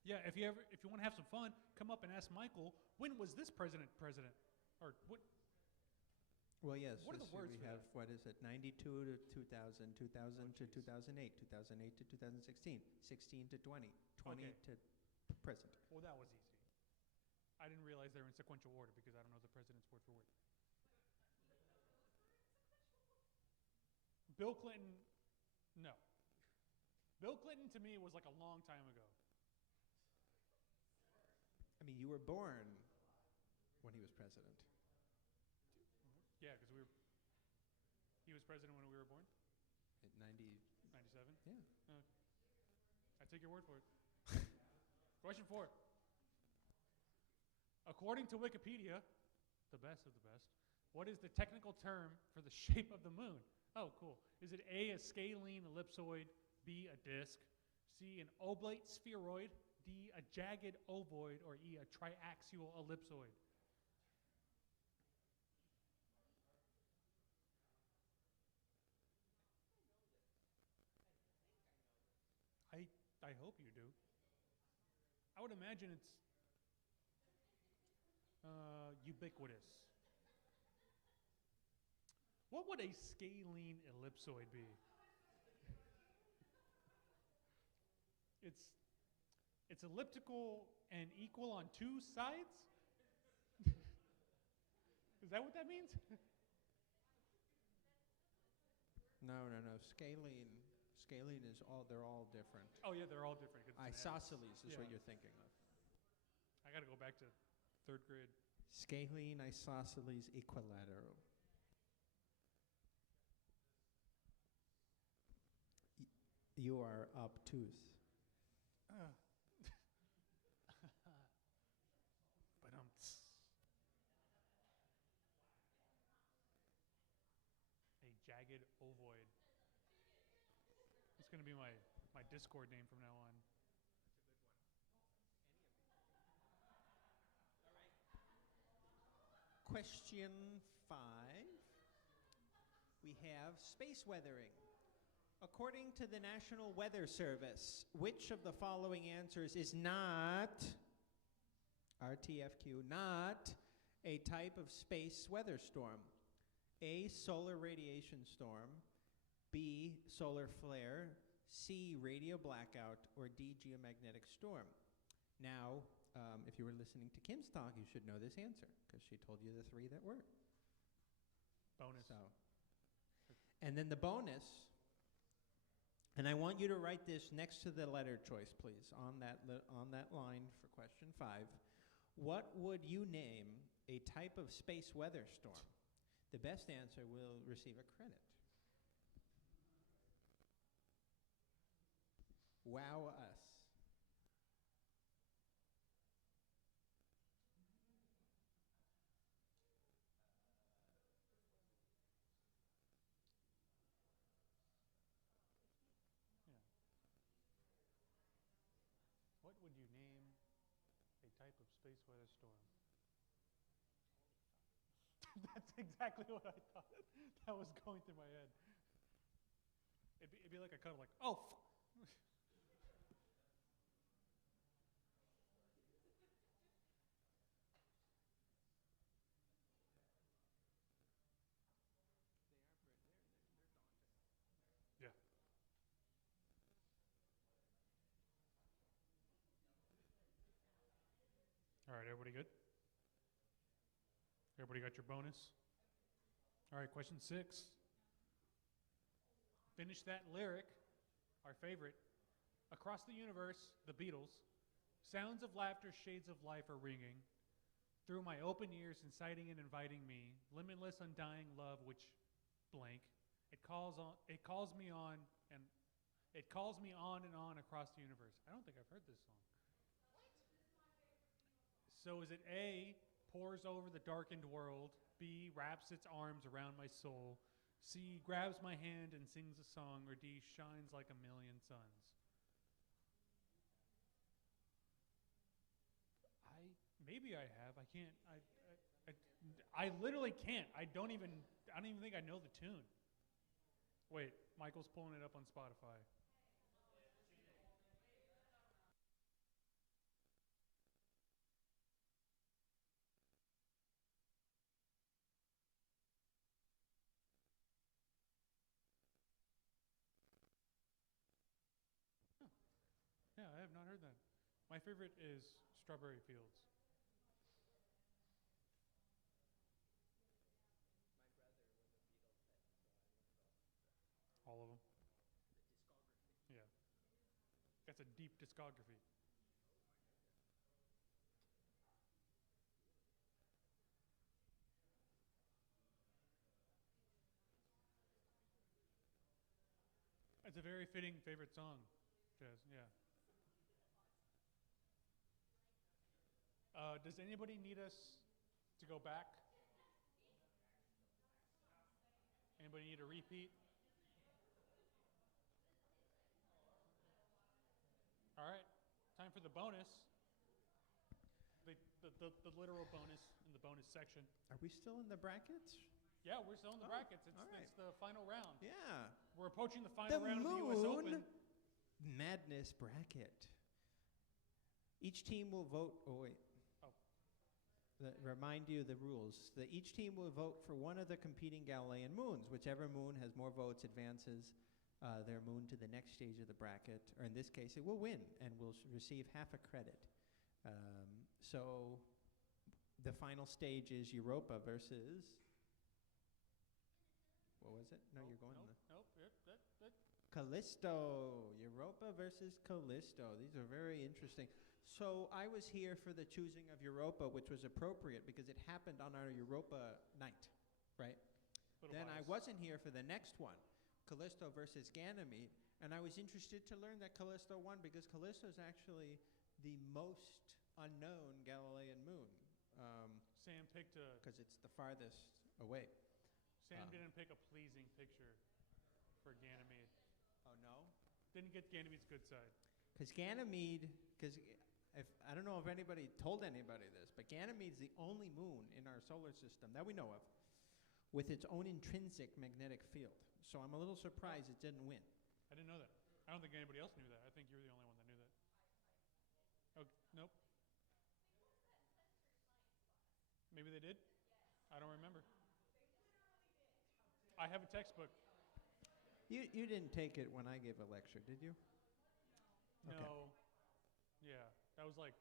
Yeah, if you want to have some fun, come up and ask Michael, when was this president, or what? Well, yes. What are the words we for have, that? what is it, 92 to 2000, 2000 to 2008, 2008 to 2016, 16 to 20, 20 Okay. to present. Well, that was easy. I didn't realize they were in sequential order because I don't know the president's word for word. Bill Clinton, no. Bill Clinton to me was like a long time ago. I mean, you were born when he was president. Yeah, because he was president when we were born, At 90, 97. yeah. I take your word for it. Question 4. According to Wikipedia, the best of the best, what is the technical term for the shape of the moon? Oh, cool. Is it A, a scalene ellipsoid, B, a disk, C, an oblate spheroid, D, a jagged ovoid, or E, a triaxial ellipsoid? I hope you do. I would imagine it's ubiquitous. What would a scalene ellipsoid be? It's elliptical and equal on two sides? Is that what that means? No. Scalene is they're all different. Oh yeah, they're all different. 'Cause it's an Isosceles is what Yeah. you're thinking of. I got to go back to 3rd grade. Scalene, isosceles, equilateral. You are obtuse. But a jagged ovoid. It's going to be my Discord name from now on. Question 5. We have space weathering. According to the National Weather Service, which of the following answers is not, RTFQ, not a type of space weather storm? A, solar radiation storm, B, solar flare, C, radio blackout, or D, geomagnetic storm? Now, if you were listening to Kim's talk, you should know this answer because she told you the 3 that were. Bonus. So, and then the bonus, and I want you to write this next to the letter choice, please, on that line for question 5. What would you name a type of space weather storm? The best answer will receive a credit. Wow us. What would you name a type of space weather storm? That's exactly what I thought. That was going through my head. It'd be like a kind of like, oh, yeah. All right, everybody good? Everybody got your bonus? All right, question 6. Finish that lyric, our favorite. Across the universe, the Beatles. Sounds of laughter, shades of life are ringing. through my open ears, inciting and inviting me, limitless, undying love, which blank. It calls me on and on across the universe. I don't think I've heard this song. So is it A, pours over the darkened world, B, wraps its arms around my soul, C, grabs my hand and sings a song, or D, shines like a million suns? Maybe I have. I can't. I literally can't. I don't even think I know the tune. Wait, Michael's pulling it up on Spotify. Yeah, I have not heard that. My favorite is Strawberry Fields. All of them? Yeah. That's a deep discography. It's a very fitting favorite song, Jazz. Yeah. Does anybody need us to go back? Anybody need a repeat? All right, time for the bonus. The literal bonus in the bonus section. Are we still in the brackets? Yeah, we're still in the brackets. It's, all right. It's the final round. Yeah. We're approaching the final round of the U.S. Open. Madness bracket. Each team will vote. Oh, wait. Oh. Remind you of the rules. Each team will vote for one of the competing Galilean moons. Whichever moon has more votes advances their moon to the next stage of the bracket. Or in this case, it will win and will receive half a credit. So the final stage is Europa versus... What was it? No, you're going Nope. Callisto. Europa versus Callisto. These are very interesting. So I was here for the choosing of Europa, which was appropriate because it happened on our Europa night, right? Then I wasn't here for the next one, Callisto versus Ganymede, and I was interested to learn that Callisto won because Callisto is actually the most unknown Galilean moon. Sam picked a... Because it's the farthest away. Sam didn't pick a pleasing picture for Ganymede. Oh, no? Didn't get Ganymede's good side. Because Ganymede, I don't know if anybody told anybody this, but Ganymede's the only moon in our solar system that we know of with its own intrinsic magnetic field. So I'm a little surprised it didn't win. I didn't know that. I don't think anybody else knew that. I think you were the only one that knew that. Oh, nope. Maybe they did? I don't remember. I have a textbook. You didn't take it when I gave a lecture, did you? Okay. No. Yeah, that was like...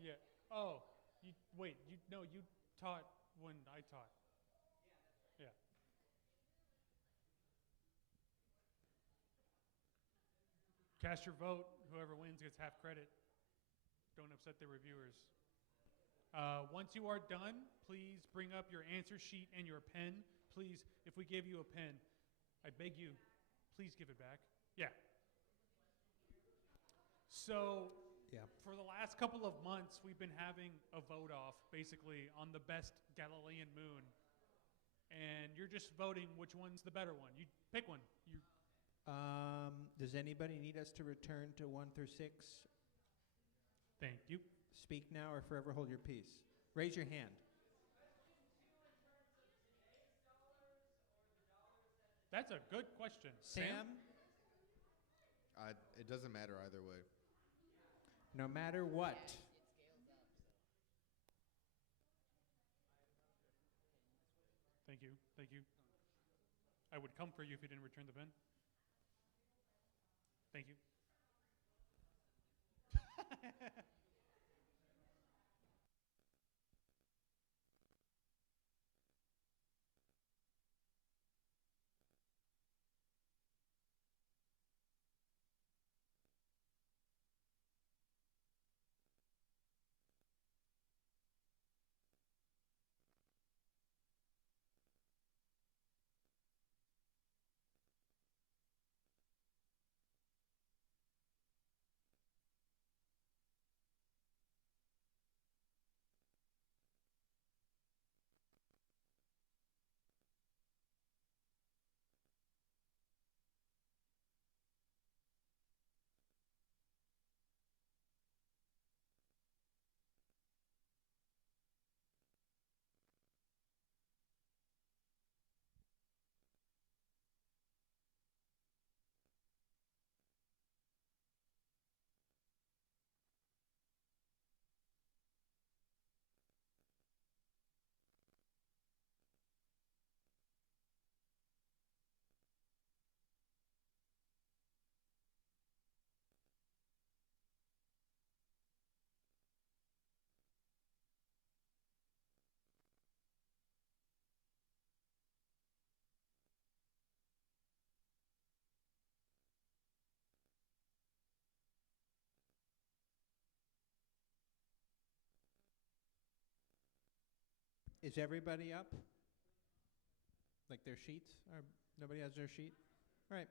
Yeah. Oh, you taught when I taught. Yeah. Cast your vote. Whoever wins gets half credit. Don't upset the reviewers. Once you are done, please bring up your answer sheet and your pen. Please, if we give you a pen, I beg you, please give it back. Yeah. So, Yeah. for the last couple of months, we've been having a vote off, basically, on the best Galilean moon. And you're just voting which one's the better one. You pick one. Does anybody need us to return to 1 through 6? Thank you. Speak now or forever hold your peace. Raise your hand. That's a good question. Sam? It doesn't matter either way. No matter what. Thank you. Thank you. I would come for you if you didn't return the pen. Thank you. Is everybody up? Like their sheets? Or nobody has their sheet? All right.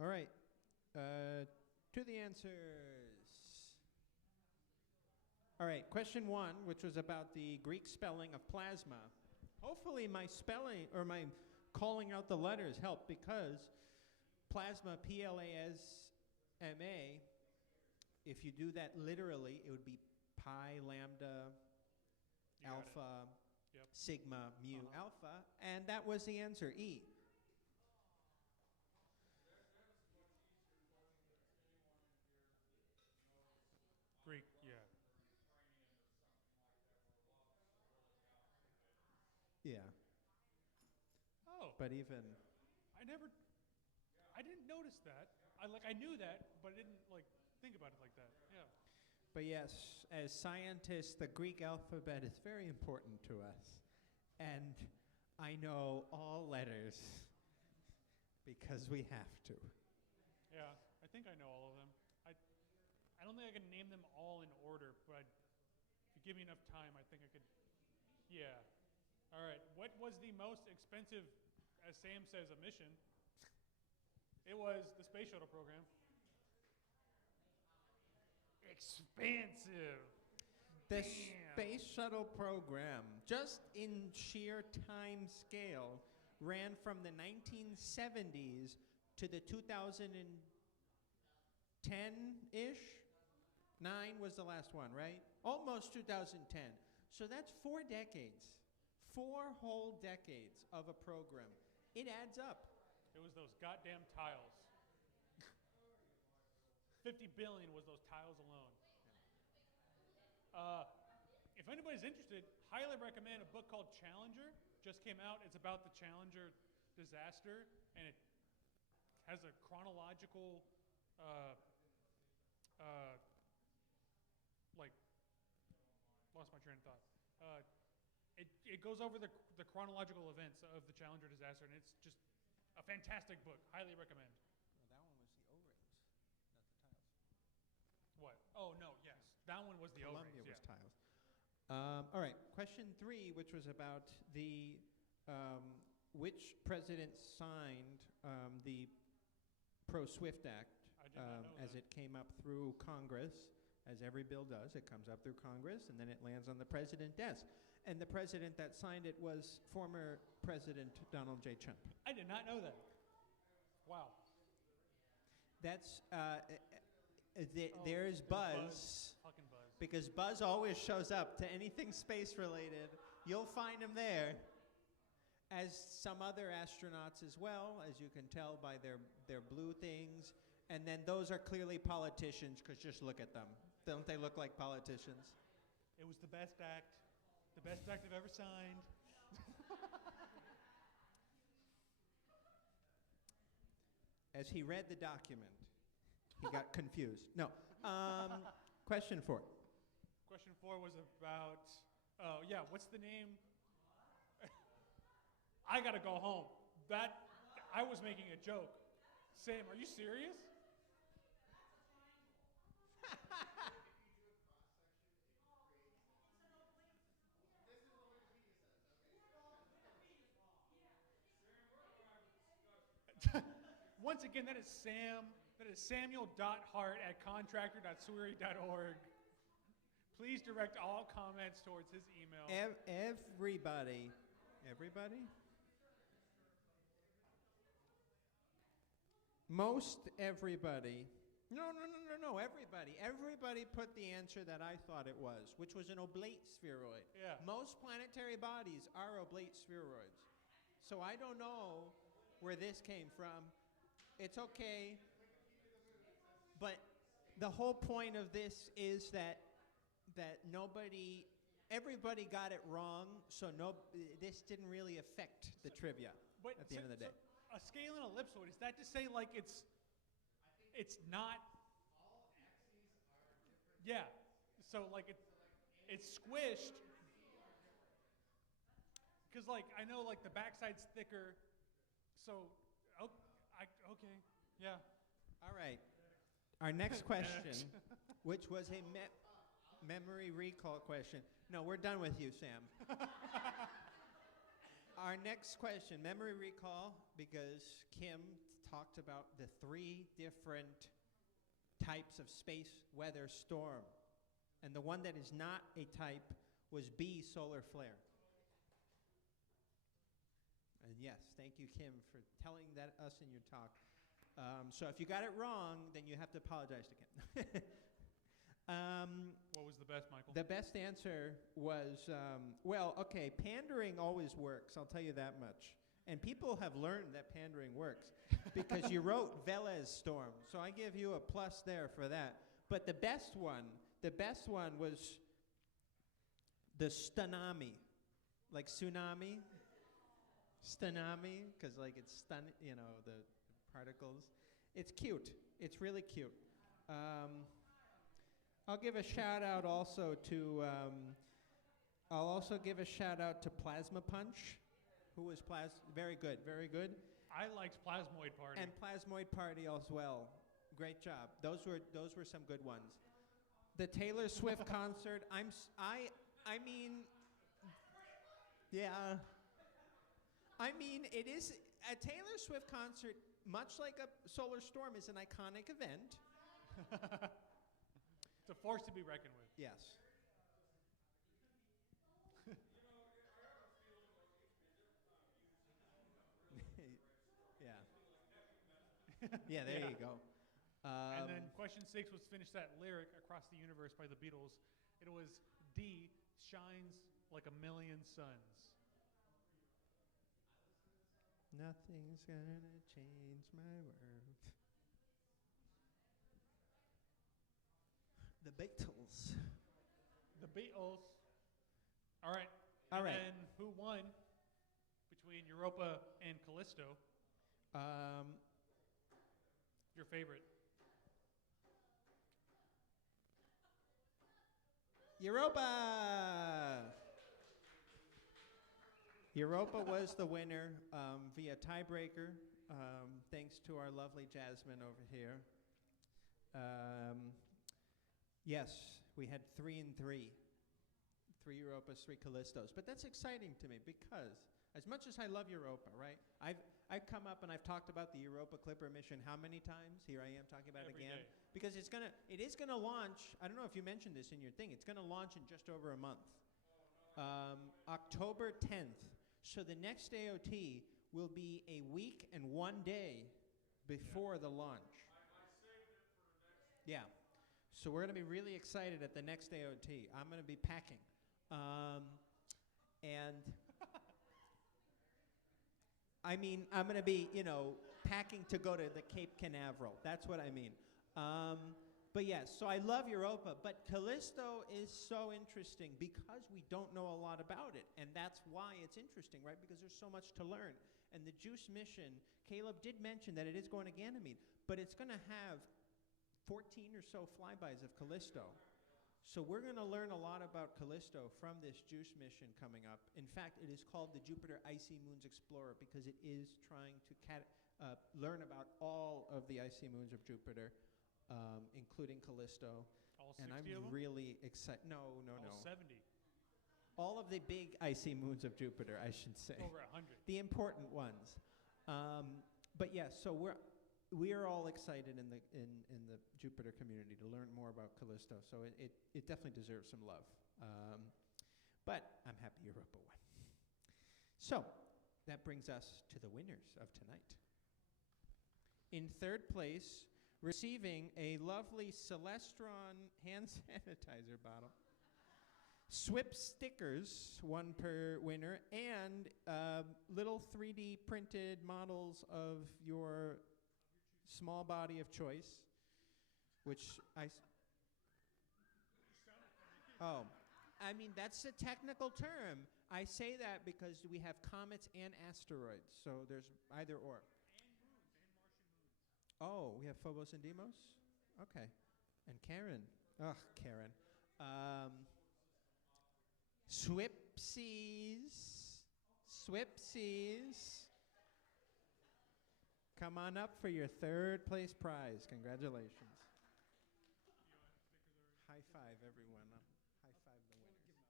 All right. To the answers. All right, question 1, which was about the Greek spelling of plasma. Hopefully my spelling or my calling out the letters helped, because plasma, P-L-A-S-M-A, if you do that literally, it would be pi, lambda, You got it. alpha, Yep. sigma, mu, Uh-huh. alpha, and that was the answer, E. Greek, yeah. Yeah, Oh, but even, I didn't notice that. I knew that, but I didn't think about it like that. Yeah. but yes, as scientists, the Greek alphabet is very important to us. And I know all letters because we have to. Yeah, I think I know all of them. I don't think I can name them all in order, but if you give me enough time, I think I could. Yeah. All right. What was the most expensive, as Sam says, a mission? It was the space shuttle program. Expensive. The Damn. Space Shuttle program, just in sheer time scale, ran from the 1970s to the 2010-ish. 9 was the last one, right? Almost 2010. So that's 4 decades. 4 whole decades of a program. It adds up. It was those goddamn tiles. 50 billion was those tiles alone. If anybody's interested, highly recommend a book called Challenger. Just came out. It's about the Challenger disaster, and it has a chronological, lost my train of thought. It goes over the chronological events of the Challenger disaster, and it's just a fantastic book. Highly recommend. Well, that one was the O-rings, not the tiles. What? Oh, no, yes. That one was the Columbia O-rings, was yeah. tiles. All right, question 3, which was about the which president signed the Pro-SWIFT Act? I I did not know as that. it came up through Congress, as every bill does. It comes up through Congress, and then it lands on the president's desk. And the president that signed it was former President Donald J. Trump. I did not know that. Wow. That's Oh, there's Buzz, Fucking Buzz. because Buzz always shows up to anything space related. You'll find him there, as some other astronauts as well, as you can tell by their blue things. And then those are clearly politicians, because just look at them. Don't they look like politicians? It was the best act. The best act I've ever signed. As he read the document, he got confused. No. Question 4. Question 4 was about, oh yeah, what's the name? I gotta go home. I was making a joke. Sam, are you serious? Once again, that is Samuel.hart@contractor.sweary.org. Please direct all comments towards his email. Everybody. Most everybody. No, everybody. Everybody put the answer that I thought it was, which was an oblate spheroid. Yeah. Most planetary bodies are oblate spheroids. So I don't know where this came from. It's okay. But the whole point of this is that everybody got it wrong, so this didn't really affect the trivia But at the end of the day. So a scale and ellipsoid, is that to say like it's not? Yeah. So like it's squished. Because like I know like the backside's thicker. So okay. Yeah. All right. Our next question, which was a memory recall question. No, we're done with you, Sam. Our next question, memory recall, because Kim talked about the 3 different types of space weather storm. And the one that is not a type was B, solar flare. And yes, thank you, Kim, for telling us in your talk. So if you got it wrong, then you have to apologize to Kim. What was the best, Michael? The best answer was, pandering always works, I'll tell you that much. And people have learned that pandering works because you wrote Velez storm. So I give you a plus there for that. But the best one was the tsunami. Like tsunami. Tsunami, because like it's the particles. It's cute. It's really cute. I'll give a shout out also to Plasma Punch, who was very good. I liked Plasmoid Party. And Plasmoid Party as well. Great job. Those were some good ones. The Taylor Swift concert. I mean, it is a Taylor Swift concert, much like a solar storm, is an iconic event. It's a force to be reckoned with. Yes. Yeah, there you go. And then question 6 was finish that lyric, Across the Universe by the Beatles. It was D, shines like a million suns. Nothing's gonna change my world. The Beatles. The Beatles. All right. All right. And who won between Europa and Callisto? Your favorite. Europa! Europa was the winner via tiebreaker, thanks to our lovely Jasmine over here. Yes, we had 3 and 3. 3 Europas, 3 Callistos. But that's exciting to me because as much as I love Europa, right? I've come up and I've talked about the Europa Clipper mission how many times? Here I am talking about it Every again. day. Because it is gonna launch, I don't know if you mentioned this in your thing, it's gonna launch in just over a month. October 10th. So the next AOT will be a week and 1 day before the launch. Yeah. So we're going to be really excited at the next AOT. I'm going to be packing. And I mean, I'm going to be, packing to go to the Cape Canaveral. That's what I mean. But yes, so I love Europa, but Callisto is so interesting because we don't know a lot about it. And that's why it's interesting, right? Because there's so much to learn. And the JUICE mission, Caleb did mention that it is going to Ganymede, but it's going to have 14 or so flybys of Callisto. So we're going to learn a lot about Callisto from this JUICE mission coming up. In fact, it is called the Jupiter Icy Moons Explorer because it is trying to learn about all of the icy moons of Jupiter, including Callisto. All 60 And I'm of them? really excited. No. All 70. All of the big icy moons of Jupiter, I should say. Over 100. The important ones. But yes, so we are all excited in the Jupiter community to learn more about Callisto. So it definitely deserves some love. But I'm happy Europa won. So that brings us to the winners of tonight. In third place, receiving a lovely Celestron hand sanitizer bottle. SWIP stickers, one per winner, and little 3D printed models of your small body of choice, which I mean, that's a technical term. I say that because we have comets and asteroids, so there's either or. Oh, we have Phobos and Deimos? Okay. And Karen. Ugh, Karen. Swipsies. Come on up for your third place prize. Congratulations. High five, everyone. High five the winners.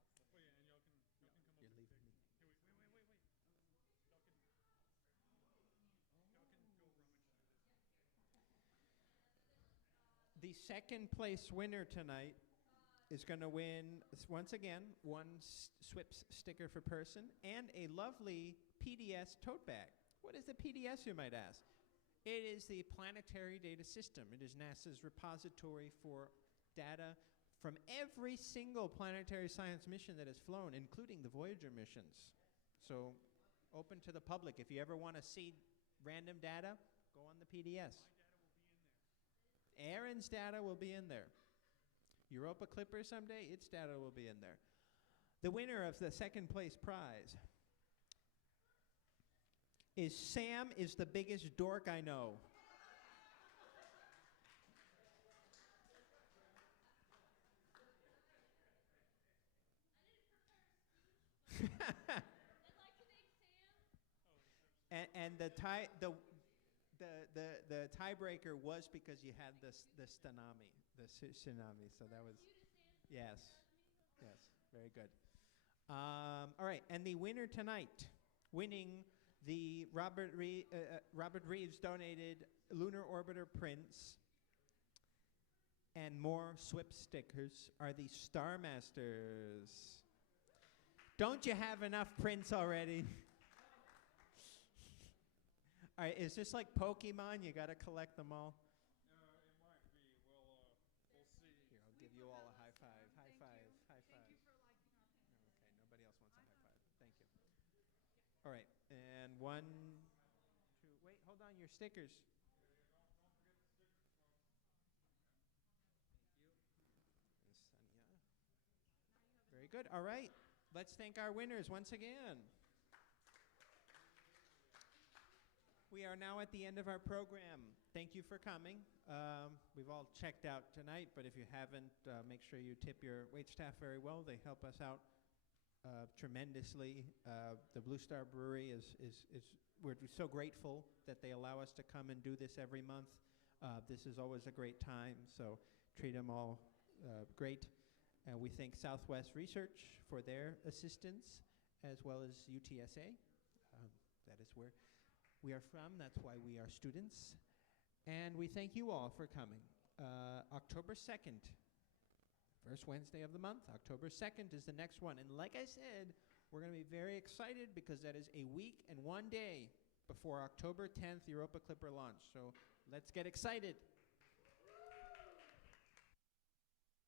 You're leaving me. The second place winner tonight is going to win, once again, one SWIPS sticker per person and a lovely PDS tote bag. What is the PDS, you might ask? It is the Planetary Data System. It is NASA's repository for data from every single planetary science mission that has flown, including the Voyager missions. So open to the public. If you ever want to see random data, go on the PDS. Aaron's data will be in there. Europa Clipper someday, its data will be in there. The winner of the second place prize is Sam is the biggest dork I know. And the tiebreaker was because you had the tsunami. So that was, yes, very good. All right, and the winner tonight, winning the Robert Reeves donated Lunar Orbiter prints and more SWIP stickers are the Star Masters. Don't you have enough prints already? All right, is this like Pokemon? You got to collect them all? It might be. We'll see. Here, I'll give you all a high five. High five. High five. Thank you for liking our page. Okay, nobody else wants a high five. Thank you. All right, and 1, 2, wait, hold on, your stickers. Very good. All right, let's thank our winners once again. We are now at the end of our program. Thank you for coming. We've all checked out tonight, but if you haven't, make sure you tip your waitstaff very well. They help us out tremendously. The Blue Star Brewery we're so grateful that they allow us to come and do this every month. This is always a great time, so treat them all great. We thank Southwest Research for their assistance, as well as UTSA. That is where we are from. That's why we are students. And we thank you all for coming. October 2nd, first Wednesday of the month, October 2nd is the next one. And like I said, we're going to be very excited because that is a week and 1 day before October 10th Europa Clipper launch. So let's get excited.